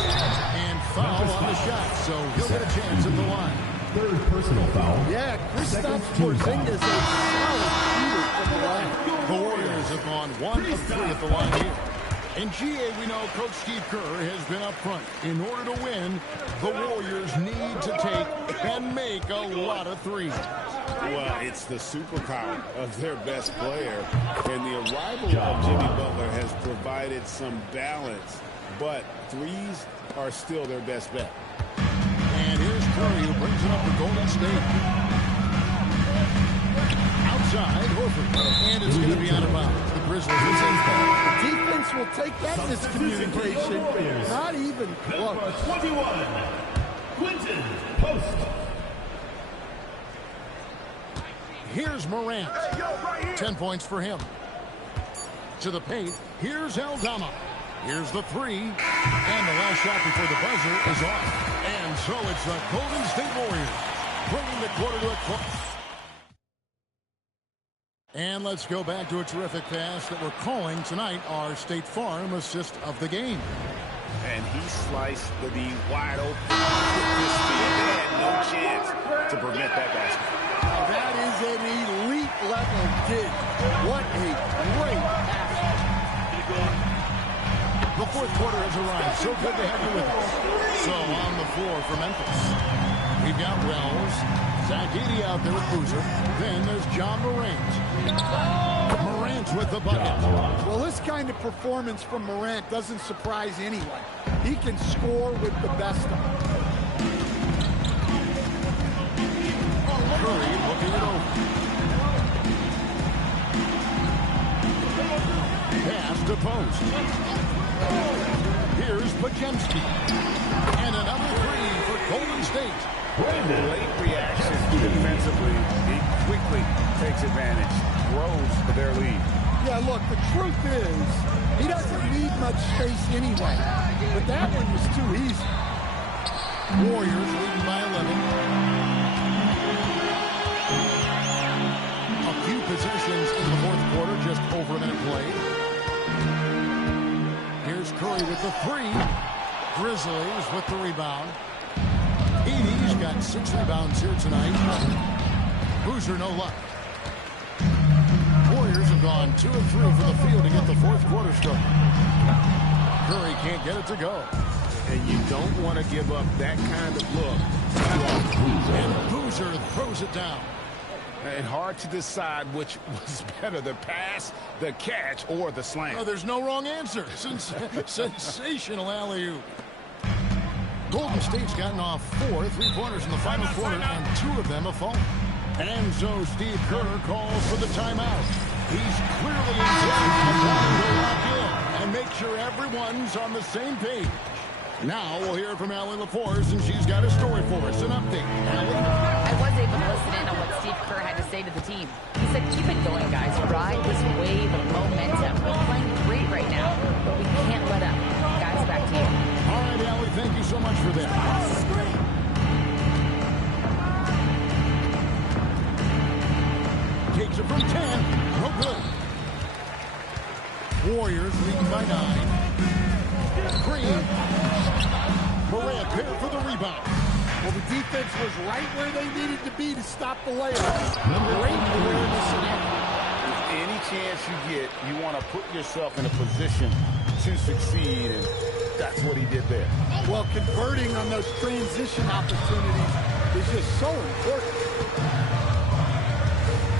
and foul on the shot, so he'll get a chance at the line. Third personal foul. Yeah, Kristaps Porzingis, a solid shooter from the line. The Warriors have gone 1 of 3 at the line here. In GA, we know Coach Steve Kerr has been up front. In order to win, the Warriors need to take and make a lot of threes. Well, it's the superpower of their best player, and the arrival of Jimmy Butler has provided some balance, but threes are still their best bet. And here's Curry, who brings it up for Golden State. Outside, Horford, and it's going to be out of bounds. The Grizzlies will take that. The defense will take that miscommunication. Not even close. 21. Quinton Post. Here's Morant. 10 points for him. To the paint, here's Aldama. Here's the three. And the last shot before the buzzer is off. And so it's the Golden State Warriors bringing the quarter to a close. And let's go back to a terrific pass that we're calling tonight our State Farm assist of the game. And he sliced the D wide open with this speed. They had no chance to prevent that basket. Now that is an elite level dig. What a great pass. The fourth quarter has arrived. So good to have you with us. So on the floor for Memphis, we've got Wells, Zach Edey out there with Boozer. Then there's John Morant. Morant with the bucket. Well, this kind of performance from Morant doesn't surprise anyone. He can score with the best of them. Curry looking it over. Pass to Post. Here's Pajemski. And another three for Golden State. Late reaction defensively. He quickly takes advantage, grows their lead. Yeah, look, the truth is, he doesn't need much space anyway. But that one was too easy. Warriors leading by 11. A few possessions in the fourth quarter, just over a minute played. Here's Curry with the three. Grizzlies with the rebound. Edey's got 6 rebounds here tonight. Boozer, no luck. Warriors have have gone 2 of 3 for the field to get the fourth quarter started. Curry can't get it to go. And you don't want to give up that kind of look. And Boozer throws it down. And hard to decide which was better, the pass, the catch, or the slam. Oh, there's no wrong answer. Sensational alley-oop. Golden State's gotten off 4 3-pointers in the final quarter, and 2 of them have fallen. And so Steve Kerr calls for the timeout. He's clearly intending to lock in and make sure everyone's on the same page. Now we'll hear from Allie LaForce, and she's got a story for us. An update. Allie? I was able to listen in on what Steve Kerr had to say to the team. He said, keep it going, guys. Ride this wave of momentum. We're playing great right now, but we can't let up. Guys, back to you. All right, Allie, thank you so much for that. Takes it from 10. No good. Warriors leading by 9. Green. Morant there for the rebound. Well, the defense was right where they needed to be to stop the layup. Great awareness and effort. Any chance you get, you want to put yourself in a position to succeed, and that's what he did there. Well, converting on those transition opportunities is just so important.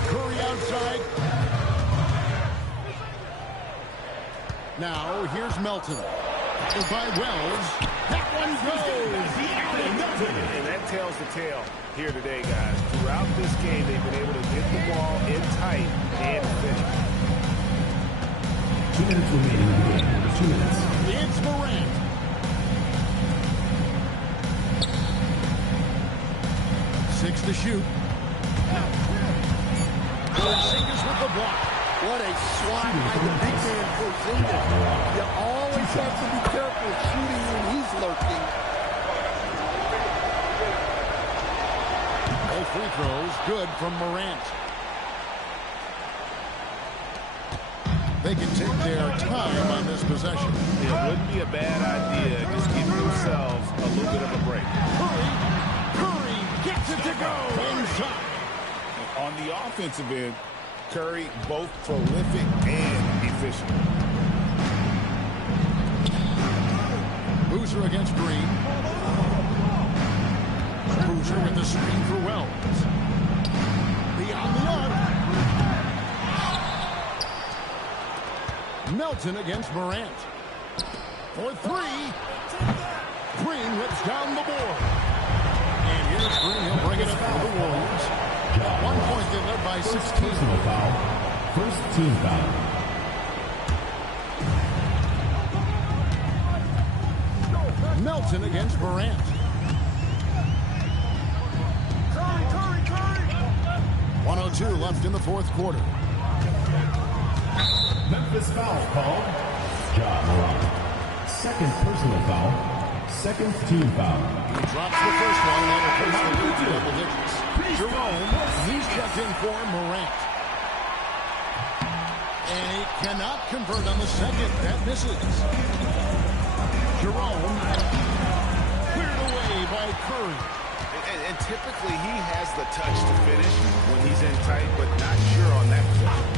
Curry outside. Now, here's Melton. By Wells. That one goes. And that tells the tale here today, guys. Throughout this game, they've been able to get the ball in tight and finish. 2 minutes remaining in the game. 2 minutes. It's Morant. Six to shoot. Singers with the block. What a swat by the big man Porzingis. You always have to be careful shooting when he's lurking. All free throws good from Morant. They can take their time on this possession. It wouldn't be a bad idea. Just give themselves a little bit of a break. Curry gets it to go inside. On the offensive end, Curry both prolific and efficient. Boozer against Green. Boozer with the screen for Wells. Beyond the arc. Melton against Morant. For 3. Green whips down the board. And here's Green. He'll bring it up for the Warriors. At one point, they led by 16. Personal foul. First team foul. Melton against Morant. Curry. 1:02 left in the fourth quarter. Memphis foul called. Ja Morant. Second personal foul. Second team foul. He drops the first one, and that'll push the lead to double digits. Jerome, he's checked in for Morant. And he cannot convert on the second. That misses. Jerome cleared away by Curry. And typically he has the touch to finish when he's in tight, but not sure on that possession.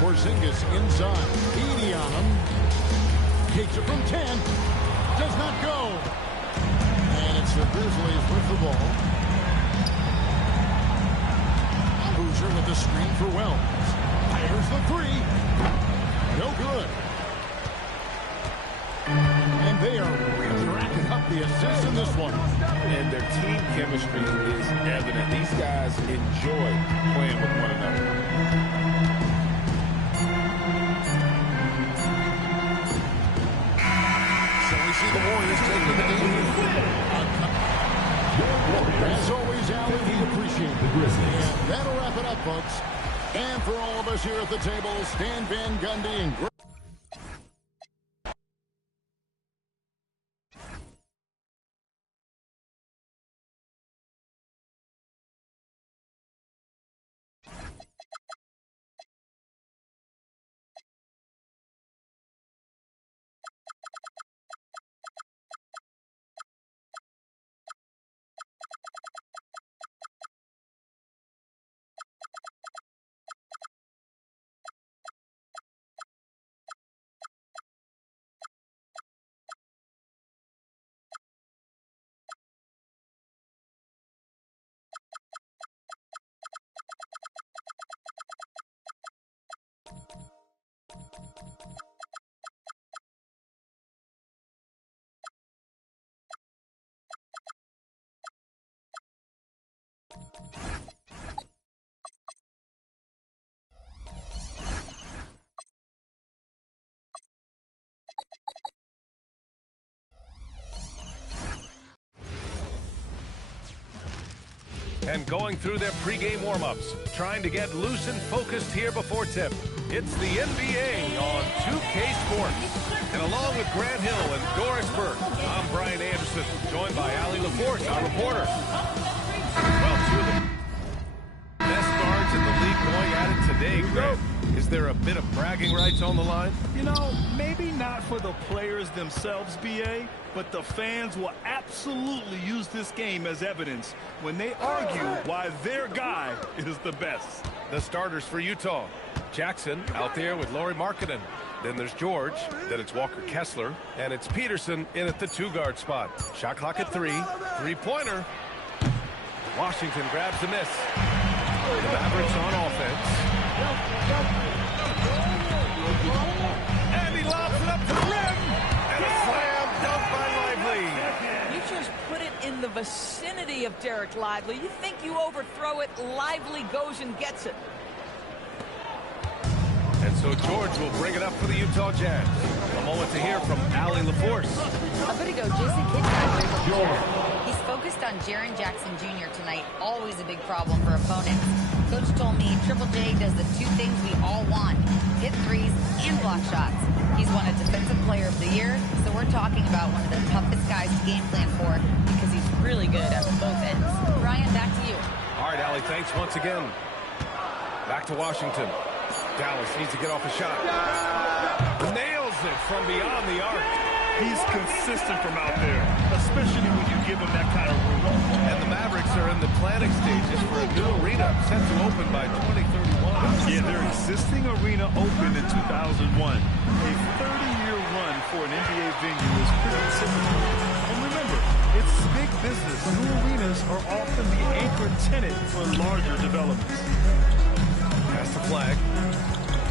Porzingis inside. 80 on him. Takes it from 10. Does not go. And it's the Grizzlies with the ball. Boozer with the screen for Wells. Fires the 3. No good. And they are really racking up the assists in this one. And their team chemistry is evident. These guys enjoy playing with one another. See the Warriors taking the lead. As always, Allie, we appreciate the Grizzlies. And that'll wrap it up, folks. And for all of us here at the table, Stan Van Gundy and and going through their pregame warm-ups, trying to get loose and focused here before tip. It's the NBA on 2K Sports. And along with Grant Hill and Doris Burke, I'm Brian Anderson, joined by Allie LaForce, our reporter. Well, two of the best guards in the league going at it today, Grant. Is there a bit of bragging rights on the line? You know, maybe not for the players themselves, BA, but the fans will absolutely use this game as evidence when they argue why their guy is the best. The starters for Utah. Jackson out there with Lauri Markkanen. Then there's George. Then it's Walker Kessler. And it's Peterson in at the 2-guard spot. Shot clock at 3. Three-pointer. Washington grabs the miss. The Mavericks on offense. And he lobs it up to the rim. And a slam dunk by Lively. You just put it in the vicinity of Derek Lively. You think you overthrow it, Lively goes and gets it. And so George will bring it up for the Utah Jazz. A moment to hear from Allie LaForce. I'm going to go Jason Kidd graduated. He's focused on Jaren Jackson Jr. tonight. Always a big problem for opponents. Coach told me Triple J does the two things we all want: hit threes and block shots. He's won a Defensive Player of the Year, so we're talking about one of the toughest guys to game plan for because he's really good at both ends. Brian, back to you. All right, Allie, thanks once again. Back to Washington. Dallas needs to get off a shot. Nails it from beyond the arc. He's consistent from out there, especially when you give him that kind of room. And the Mavericks are in the planning stages for a new arena set to open by 2031. Yeah, their existing arena opened in 2001. A 30-year run for an NBA venue is pretty typical. And remember, it's big business. New arenas are often the anchor tenant for larger developments. Pass the flag.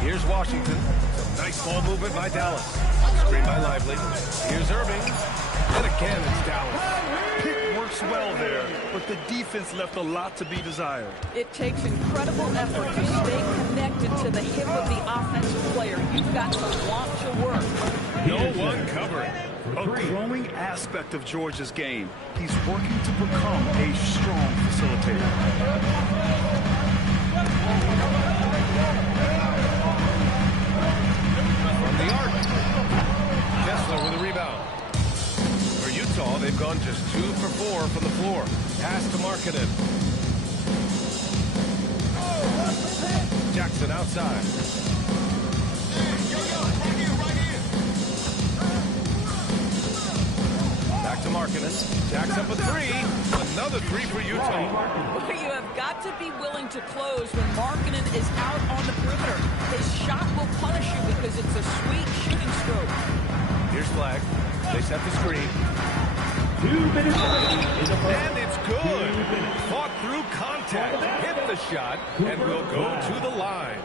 Here's Washington. Some nice ball movement by Dallas. Screen by Lively. Here's Irving. And again, it's Dallas. Pick works well there, but the defense left a lot to be desired. It takes incredible effort to stay connected to the hip of the offensive player. You've got to want to work. No one covering. A growing aspect of George's game. He's working to become a strong facilitator. From the arc. Kessler with a rebound. For Utah, they've gone just 2 for 4 from the floor. Pass to Markkanen. Jackson outside. Back to Markkanen. Jacks up a 3. Another 3 for Utah. You have got to be willing to close when Markkanen is out on the perimeter. His shot will punish you because it's a sweet shooting stroke. Here's flag. They set the screen. 2 minutes And it's good. Fought through contact. Hit the shot and will go to the line.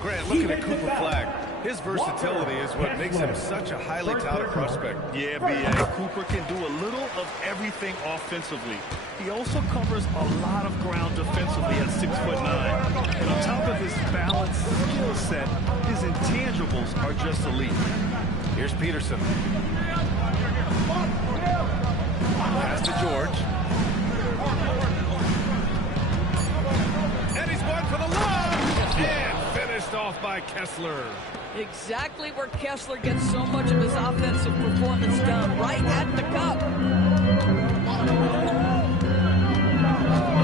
Grant, looking at Cooper Flag. His versatility is what makes him such a highly touted prospect. Yeah, B.A. Cooper can do a little of everything offensively. He also covers a lot of ground defensively at 6'9". And on top of his balanced skill set, his intangibles are just elite. Here's Peterson. Pass to George. And he's going for the lob. And finished off by Kessler. Exactly where Kessler gets so much of his offensive performance done, right at the cup.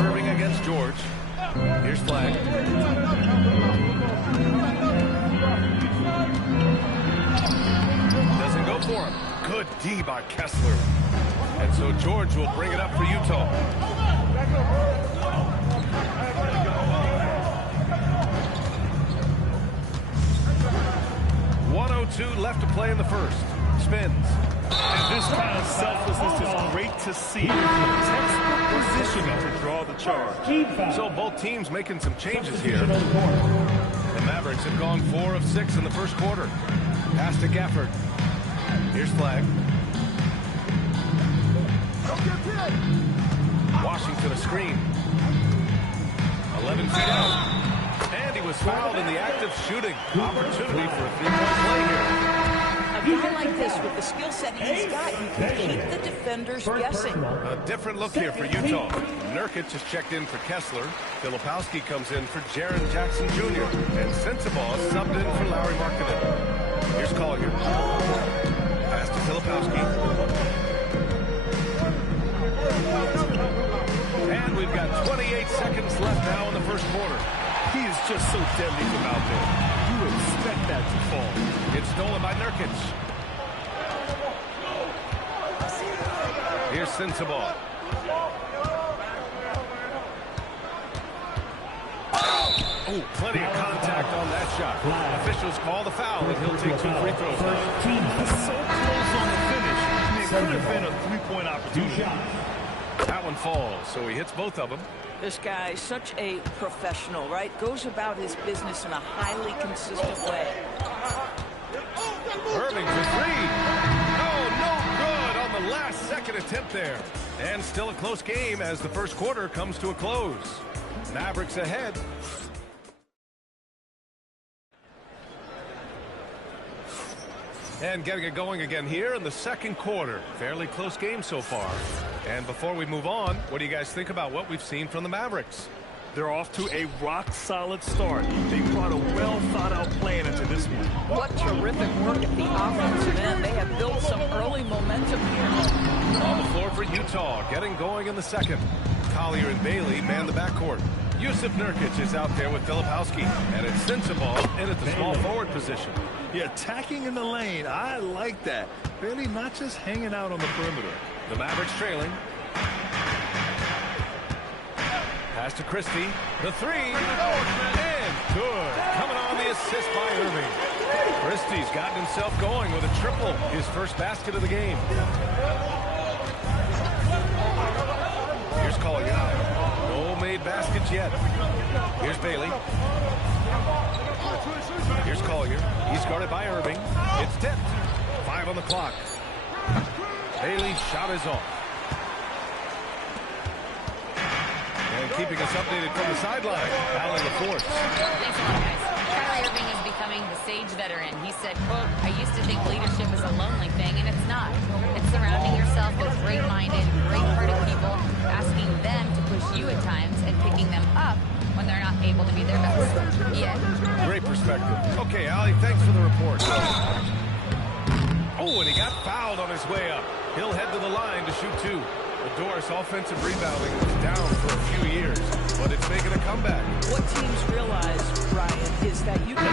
Irving against George. Here's flag. Doesn't go for him. Good D by Kessler. And so George will bring it up for Utah. 1:02 left to play in the first. Spins. And this kind of selflessness is great to see. Textbook positioning to draw the charge. So both teams making some changes here. The Mavericks have gone 4 of 6 in the first quarter. Pass to Gafford. Here's flag. Washington a screen. 11 feet out. And he was fouled in the act of shooting. Opportunity for a 3-point play here. A guy like this, with the skill set he's got, you can keep the defenders guessing. A different look here for Utah. Nurkic has checked in for Kessler. Filipowski comes in for Jaren Jackson Jr. And Sensabaugh subbed in for Lauri Markkanen. Here's Collier. Pass to Filipowski. And we've got 28 seconds left now in the first quarter. He is just so deadly from out there. You expect that to fall. It's stolen by Nurkic. Here's Sensabaugh. Oh, plenty of contact on that shot. Officials call the foul, and he'll take 2 free throws. So close on the finish. It could have been a three-point opportunity. That one falls, so he hits both of them. This guy, such a professional, right? Goes about his business in a highly consistent way. Irving for 3. Oh, no good on the last second attempt there. And still a close game as the first quarter comes to a close. Mavericks ahead. And getting it going again here in the second quarter. Fairly close game so far. And before we move on, what do you guys think about what we've seen from the Mavericks? They're off to a rock-solid start. They brought a well-thought-out plan into this one. What terrific work at the offensive end. They have built some early momentum here. On the floor for Utah, getting going in the second. Collier and Bailey man the backcourt. Yusuf Nurkic is out there with Filipowski, and it's Sensabaugh in at the small forward position. Yeah, attacking in the lane. I like that. Bailey not just hanging out on the perimeter. The Mavericks trailing. Pass to Christie. The 3. And good. Coming on the assist by Irving. Christie's gotten himself going with a triple. His first basket of the game. Here's Collier. No made baskets yet. Here's Bailey. Here's Collier. He's guarded by Irving. It's tipped. 5 on the clock. Bailey's shot is off. And keeping us updated from the sideline, Allen LaForce. Thanks a lot, guys. Kyrie Irving is becoming the sage veteran. He said, quote, I used to think leadership was a lonely thing, and it's not. It's surrounding yourself with great-minded, great-hearted people, asking them to push you at times, and picking them up when they're not able to be their best. Yeah. Great perspective. Okay, Allie, thanks for the report. Oh, and he got fouled on his way up. He'll head to the line to shoot 2. The Doris offensive rebounding was down for a few years, but it's making a comeback. What teams realize, Brian, is that you can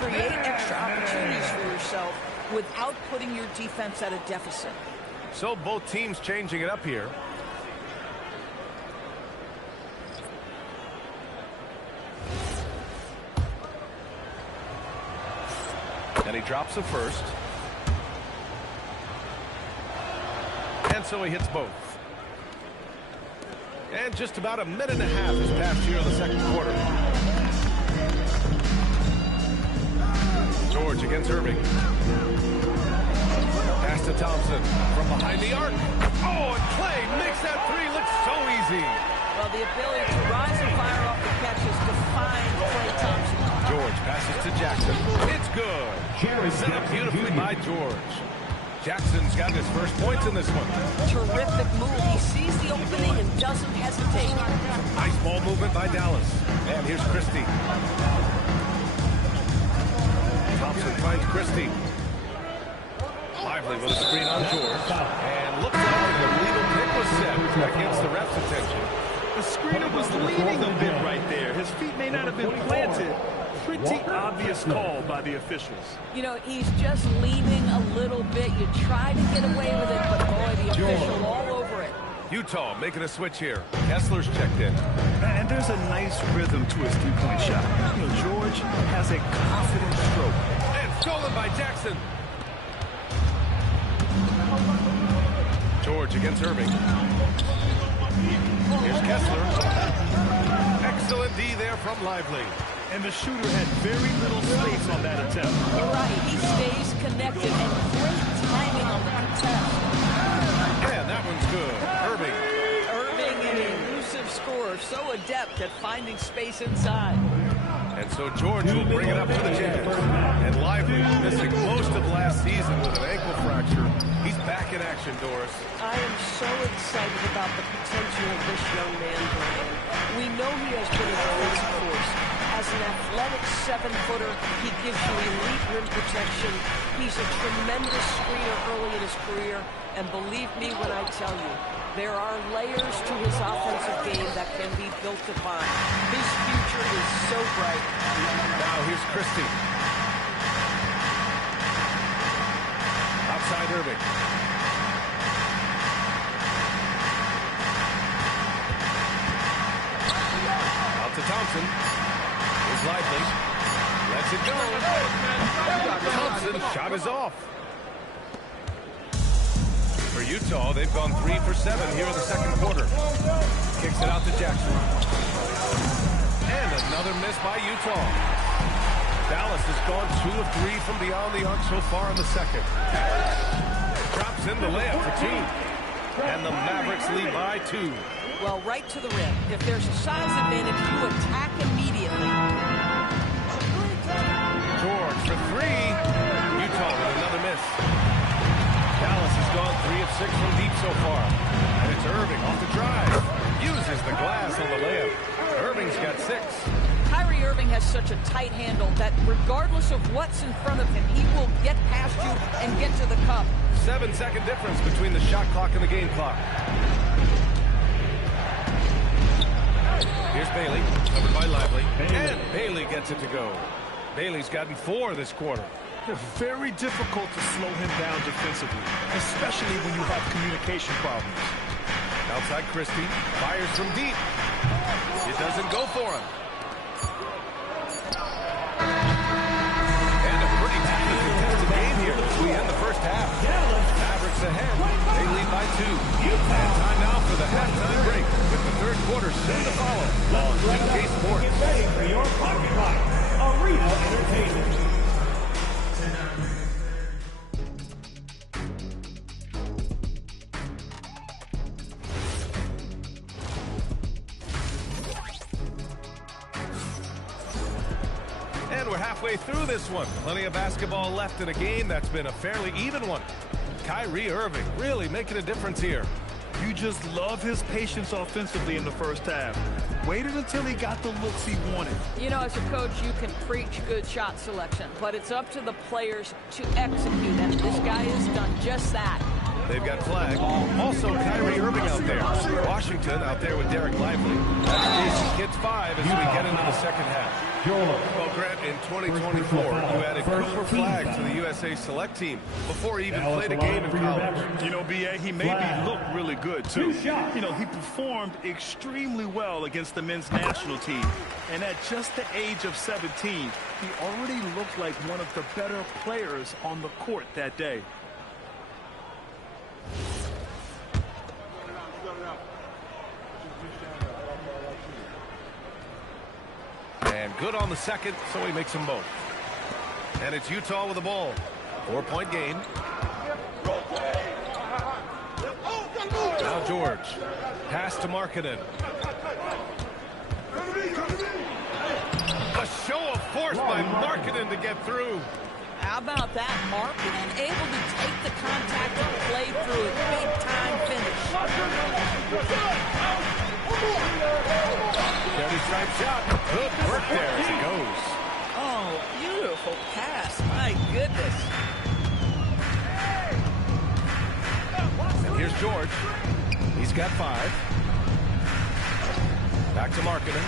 create extra opportunities for yourself without putting your defense at a deficit. So both teams changing it up here. And he drops the first. And so he hits both. And just about a minute and a half has passed here in the second quarter. George against Irving. Pass to Thompson from behind the arc. Oh, and Clay makes that 3 look so easy. Well, the ability to rise and fire off the catches defines Clay Thompson. George passes to Jackson. It's good. Set up beautifully by George. Jackson's got his first points in this one. Terrific move. He sees the opening and doesn't hesitate. Nice ball movement by Dallas. And here's Christie. Thompson finds Christie. Lively with a screen on George. And looks like the legal pick was set against the ref's attention. The screener was leaning a bit right there. His feet may not have been planted. Pretty obvious call by the officials. You know, he's just leaning a little bit. You try to get away with it, but boy, the official all over it. Utah making a switch here. Kessler's checked in. And there's a nice rhythm to his three-point shot. You know, George has a confident stroke. And stolen by Jackson. George against Irving. Here's Kessler. Excellent D there from Lively. And the shooter had very little space on that attempt. You're right. He stays connected and great timing on the contest. Yeah, that one's good. Irving. Irving, an elusive scorer, so adept at finding space inside. And so George will bring it up for the Jazz. And Lively, missing most of last season with an ankle fracture. He's back in action, Doris. I am so excited about the potential of this young man, Brian. We know he has been a defensive force. As an athletic 7-footer, he gives you elite rim protection. He's a tremendous screener early in his career. And believe me when I tell you, there are layers to his offensive game that can be built upon. His future is so bright. Now here's Christie. Outside Irving. Out to Thompson. Here's Lively. Lets it go. Thompson, shot is off. For Utah, they've gone 3 for 7 here in the second quarter. Kicks it out to Jackson. And another miss by Utah. Dallas has gone 2 of 3 from beyond the arc so far in the second. Drops in the layup for 2. And the Mavericks lead by 2. Well, right to the rim. If there's a size advantage, you attack immediately. George for 3. Utah with another miss. Dallas has gone 3 of 6 from deep so far. And it's Irving off the drive. Uses the glass on the layup. Irving's got 6. Kyrie Irving has such a tight handle that regardless of what's in front of him, he will get past you and get to the cup. 7-second difference between the shot clock and the game clock. Here's Bailey, covered by Lively. And Bailey gets it to go. Bailey's gotten 4 this quarter. It's very difficult to slow him down defensively, especially when you have communication problems. Outside Christie, fires from deep. It doesn't go for him. And a pretty tightly contested game here as we end the first half. Mavericks ahead. They lead by 2. And time now for the halftime break with the third quarter soon to follow on 2K Sports. Get ready for your parking lot. Arena Entertainment. And we're halfway through this one. Plenty of basketball left in a game that's been a fairly even one. Kyrie Irving really making a difference here. You just love his patience offensively in the first half. Waited until he got the looks he wanted. You know, as a coach, you can preach good shot selection, but it's up to the players to execute, and this guy has done just that. They've got Flag. Also, Kyrie Irving out there. Washington out there with Derek Lively. That's Jason Kidd's 5 as we get into the second half. Well, Grant, in 2024, you added Cooper Flag to the USA Select team before he even played a game in college. You know, B.A., he made me look really good, too. You know, he performed extremely well against the men's national team. And at just the age of 17, he already looked like one of the better players on the court that day. And good on the second, so he makes them both. And it's Utah with the ball. 4-point game. Now George. Pass to Markkanen. A show of force by Markkanen to get through. How about that? Markkanen able to take the contact and play through it. Big-time finish. Dirty stripe shot. Good work there as he goes. Oh, beautiful pass. My goodness. And here's George. He's got 5. Back to Markkanen.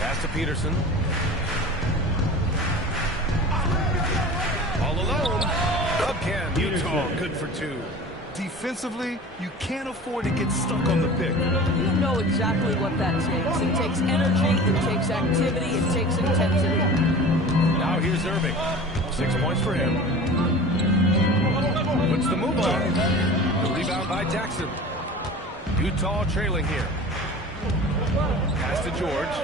Pass to Peterson. All alone. Again, Utah good for 2. Defensively, you can't afford to get stuck on the pick. You know exactly what that takes. It takes energy, it takes activity, it takes intensity. Now here's Irving. 6 points for him. Puts the move on. The rebound by Jackson. Utah trailing here. Pass to George.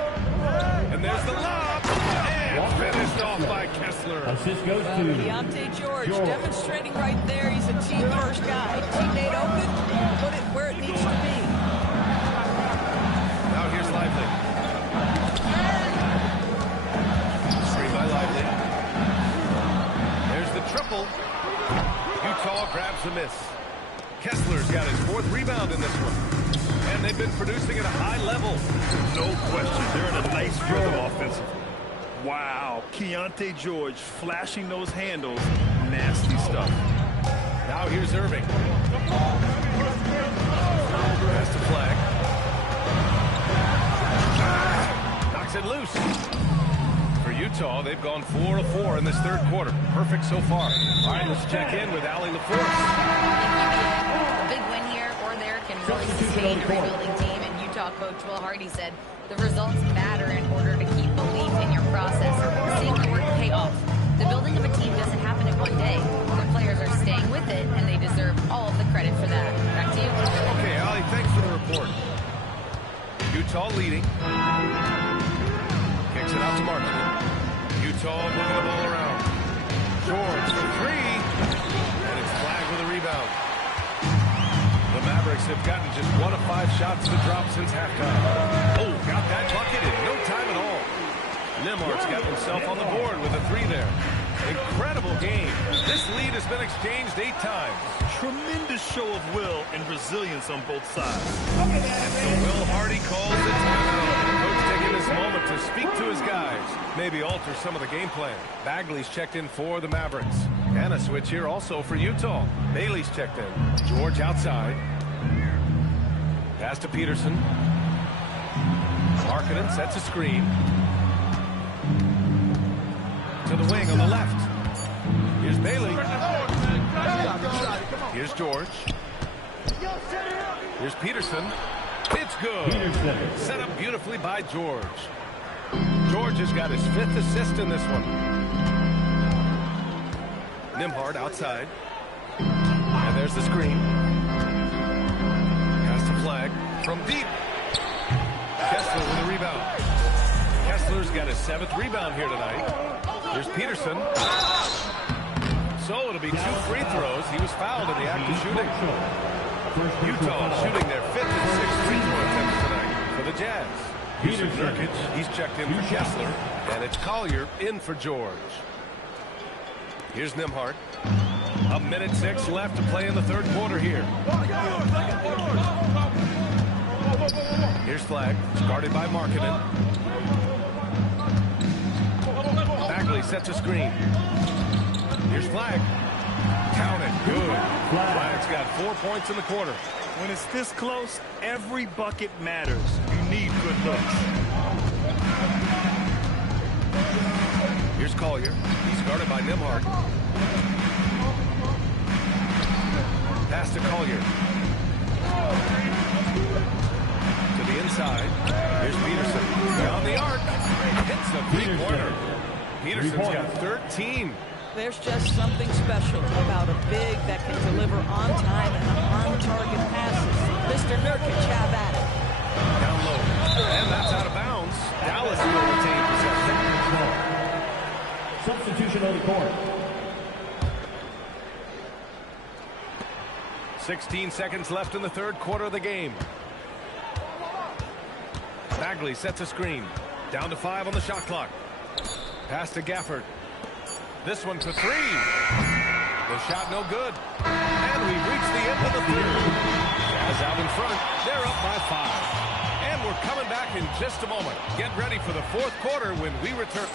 And there's the lob. And finished off by Kessler. Assist goes to Deontay George demonstrating right there he's a team-first guy. Teammate open, put it where it needs to be. Now here's Lively. fumble. Utah grabs the miss. Kessler's got his 4th rebound in this one. And they've been producing at a high level. No question. They're in a nice rhythm offensively. Wow. Keontae George flashing those handles. Nasty stuff. Now here's Irving. Pass to Flag. Knocks it loose. For Utah, they've gone 4 of 4 in this 3rd quarter. Perfect so far. All right, let's check in with Allie LaForce. A big win here or there can really sustain a rebuilding team. And Utah coach Will Hardy said the results matter in order to keep belief in your process. Seeing the work pay off. The building of a team doesn't happen in one day. The players are staying with it, and they deserve all of the credit for that. Back to you. Okay, Allie, thanks for the report. Utah leading. Kicks it out to Martin. Utah moving the ball around. George for 3. And it's Flag with a rebound. The Mavericks have gotten just 1 of 5 shots to drop since halftime. Oh, got that bucket in no time at all. Nembhard's got himself on the board with a 3 there. Incredible game. This lead has been exchanged 8 times. Tremendous show of will and resilience on both sides. And so Will Hardy calls the timeout. Coach taking this moment to speak to his guys. Maybe alter some of the game plan. Bagley's checked in for the Mavericks. And a switch here also for Utah. Bailey's checked in. George outside. Pass to Peterson. Markkanen sets a screen. To the wing on the left. Here's Bailey. Here's George. Here's Peterson. It's good. Set up beautifully by George. George has got his 5th assist in this one. Nembhard outside. And there's the screen. Pass to Flag from deep. Kessler with a rebound. Kessler's got his 7th rebound here tonight. Here's Peterson. So it'll be 2 free throws. He was fouled in the act of shooting. Utah shooting their 5th and 6th free throw attempts tonight for the Jazz. Here's Nurkic. He's checked in for Kessler. And it's Collier in for George. Here's Nembhard. 1:06 left to play in the 3rd quarter here. Here's Flag. It's guarded by Markkanen. Bagley sets a screen. Here's Flag. Count it. Good. Flag's got 4 points in the quarter. When it's this close, every bucket matters. You need good looks. Here's Collier. He's guarded by Nembhard. Pass to Collier. To the inside. Here's Peterson. Beyond the arc. Hits a three-pointer. Peterson's got 13. There's just something special about a big that can deliver on time and on-target passes. Mr. Nurkic, have at it. Down low. And that's out of bounds. Dallas will retain possession. Substitution on the court. 16 seconds left in the 3rd quarter of the game. Bagley sets a screen. Down to 5 on the shot clock. Pass to Gafford. This one for 3. The shot no good. And we've reached the end of the 3rd. Jazz out in front. They're up by 5. And we're coming back in just a moment. Get ready for the 4th quarter when we return.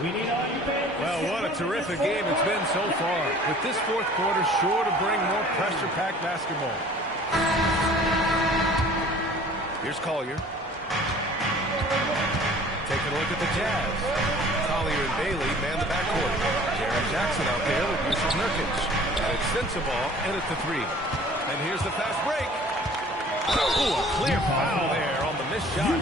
Well, what a terrific game it's been so far. With this 4th quarter sure to bring more pressure-packed basketball. Here's Collier. Taking a look at the Jazz. Collier and Bailey man the backcourt. Jaren Jackson out there with Yusuf Nurkic. And it's Sensabaugh in at the 3. And here's the fast break. Ooh, a clear foul there on the missed shot.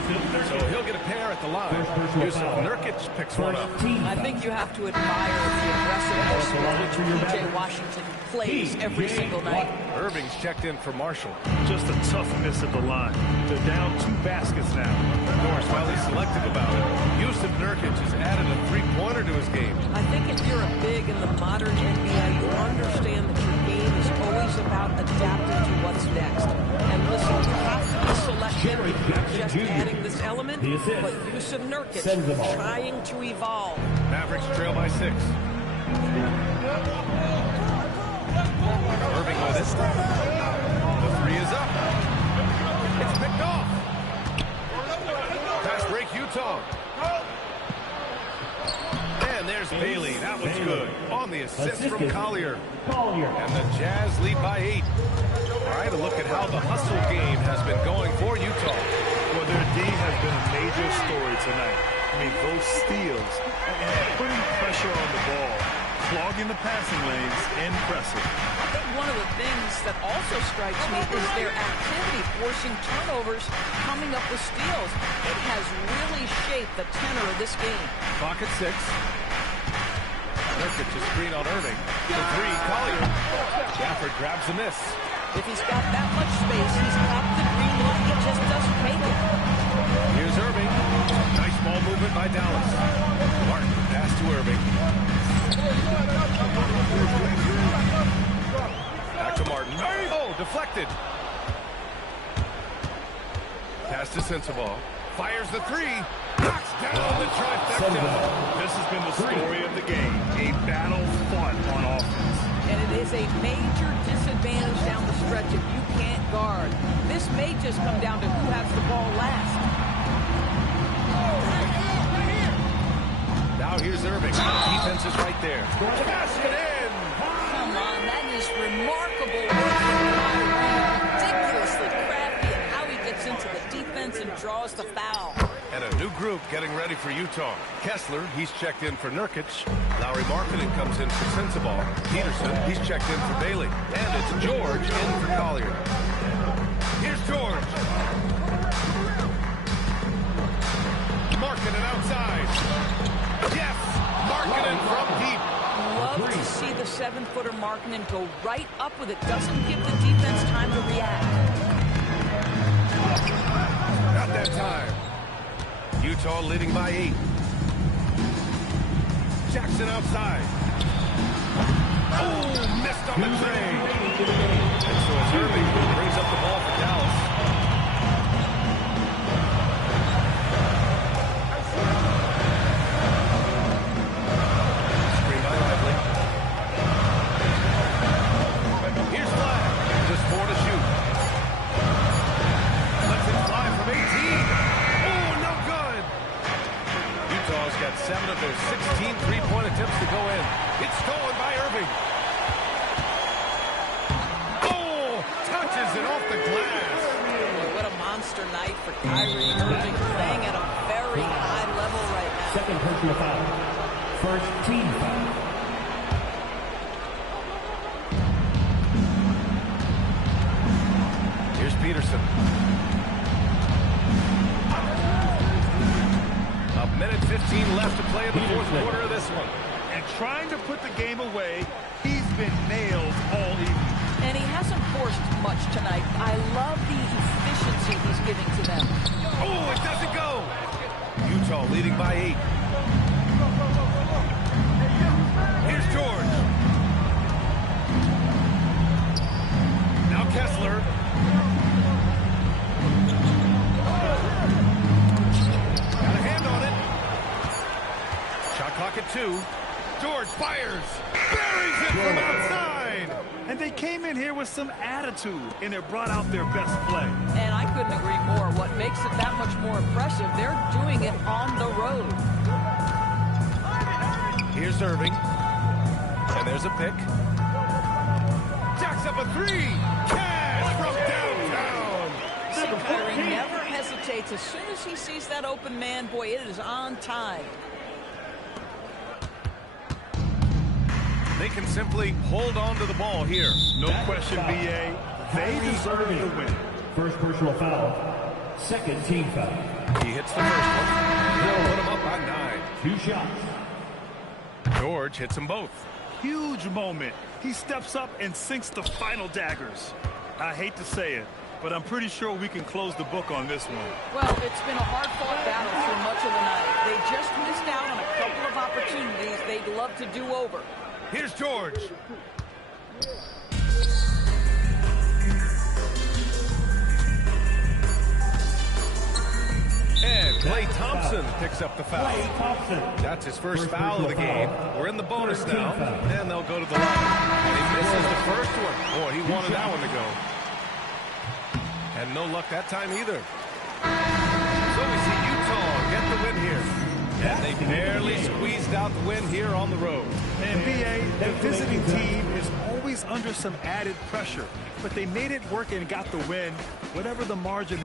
So he'll get a pair at the line. Yusuf Nurkic picks one up. I think you have to admire the aggressiveness with which P.J. Washington plays every single night. Irving's checked in for Marshall. Just a tough miss at the line. They're down 2 baskets now. Of course, while he's selective about it, Yusuf Nurkic has added a 3-pointer to his game. I think if you're a big in the modern NBA, you understand that your game is always about adapting to what's next. And listen, you have to be selective if you're just adding this element, but use of Nurkic trying to evolve. Mavericks trail by 6. Irving with it. The 3 is up. It's picked off. Fast break, Utah. And there's Bailey. That was good. On the assist from Collier. And the Jazz lead by 8. All right, a look at how the hustle game has been going for Utah. Well, their D has been a major story tonight. I mean, those steals, putting pressure on the ball, clogging the passing lanes, impressive. I think one of the things that also strikes me is their activity, forcing turnovers, coming up with steals. It has really shaped the tenor of this game. Clock at 6. Nurkic to screen on Irving. The 3, Collier. Gafford grabs the miss. If he's got that much space, he's got the green light. He just doesn't make it. Here's Irving. Nice ball movement by Dallas. Martin pass to Irving. Back to Martin. Oh, deflected. Pass to Sensabaugh. Fires the 3. Knocks down the trifecta. This has been the story of the game. A battle fought on offense. And it is a major disadvantage down the stretch if you can't guard. This may just come down to who has the ball last. Now here's Irving. Defense is right there. Basket in. Come on, that is remarkable work from Kyrie. Ridiculously crafty in how he gets into the defense and draws the foul. And a new group getting ready for Utah. Kessler, he's checked in for Nurkic. Lauri Markkanen comes in for Sensabaugh. Peterson, he's checked in for Bailey. And it's George in for Collier. Here's George. Markkanen outside. Yes! Markkanen from deep. Love to see the 7-footer Markkanen go right up with it. Doesn't give the defense time to react. Not that time. Utah leading by 8. Jackson outside. Oh, missed on the trade. And so it's Irving who brings up the ball for Dallas. Screen by Lively. Here's Flag. Just 4 to shoot. Lets it fly from 18. Utah's got 7 of their 16 three-point attempts to go in. It's stolen by Irving. Oh, touches it off the glass. Boy, what a monster night for Kyrie Irving, playing at a very high level right now. Second personal foul. First team foul. Here's Peterson. A minute 15 left to play in the fourth quarter of this one. And trying to put the game away, he's been nailed all evening. And he hasn't forced much tonight. I love the efficiency he's giving to them. Oh, it doesn't go. Utah leading by 8. Here's George. Now Kessler. Got a hand on it. Shot clock at 2. George fires. Buries it from outside. And they came in here with some attitude, and it brought out their best play. And I couldn't agree more. What makes it that much more impressive, they're doing it on the road. Here's Irving. And there's a pick. Jacks up a 3. Cash from downtown. See, Kyrie never hesitates. As soon as he sees that open man, boy, it is on time. They can simply hold on to the ball here. No question, B.A. They deserve the win. First personal foul. Second team foul. He hits the first one. He'll put him up by 9. 2 shots. George hits them both. Huge moment. He steps up and sinks the final daggers. I hate to say it, but I'm pretty sure we can close the book on this one. Well, it's been a hard-fought battle through much of the night. They just missed out on a couple of opportunities they'd love to do over. Here's George. Klay Thompson picks up the foul. That's his first foul of the game. We're in the bonus now, and they'll go to the line. And he misses the first one. Boy, he wanted that one to go. And no luck that time either. So we see Utah get the win here. And they barely squeezed out the win here on the road. NBA, the visiting team is always under some added pressure, but they made it work and got the win, whatever the margin.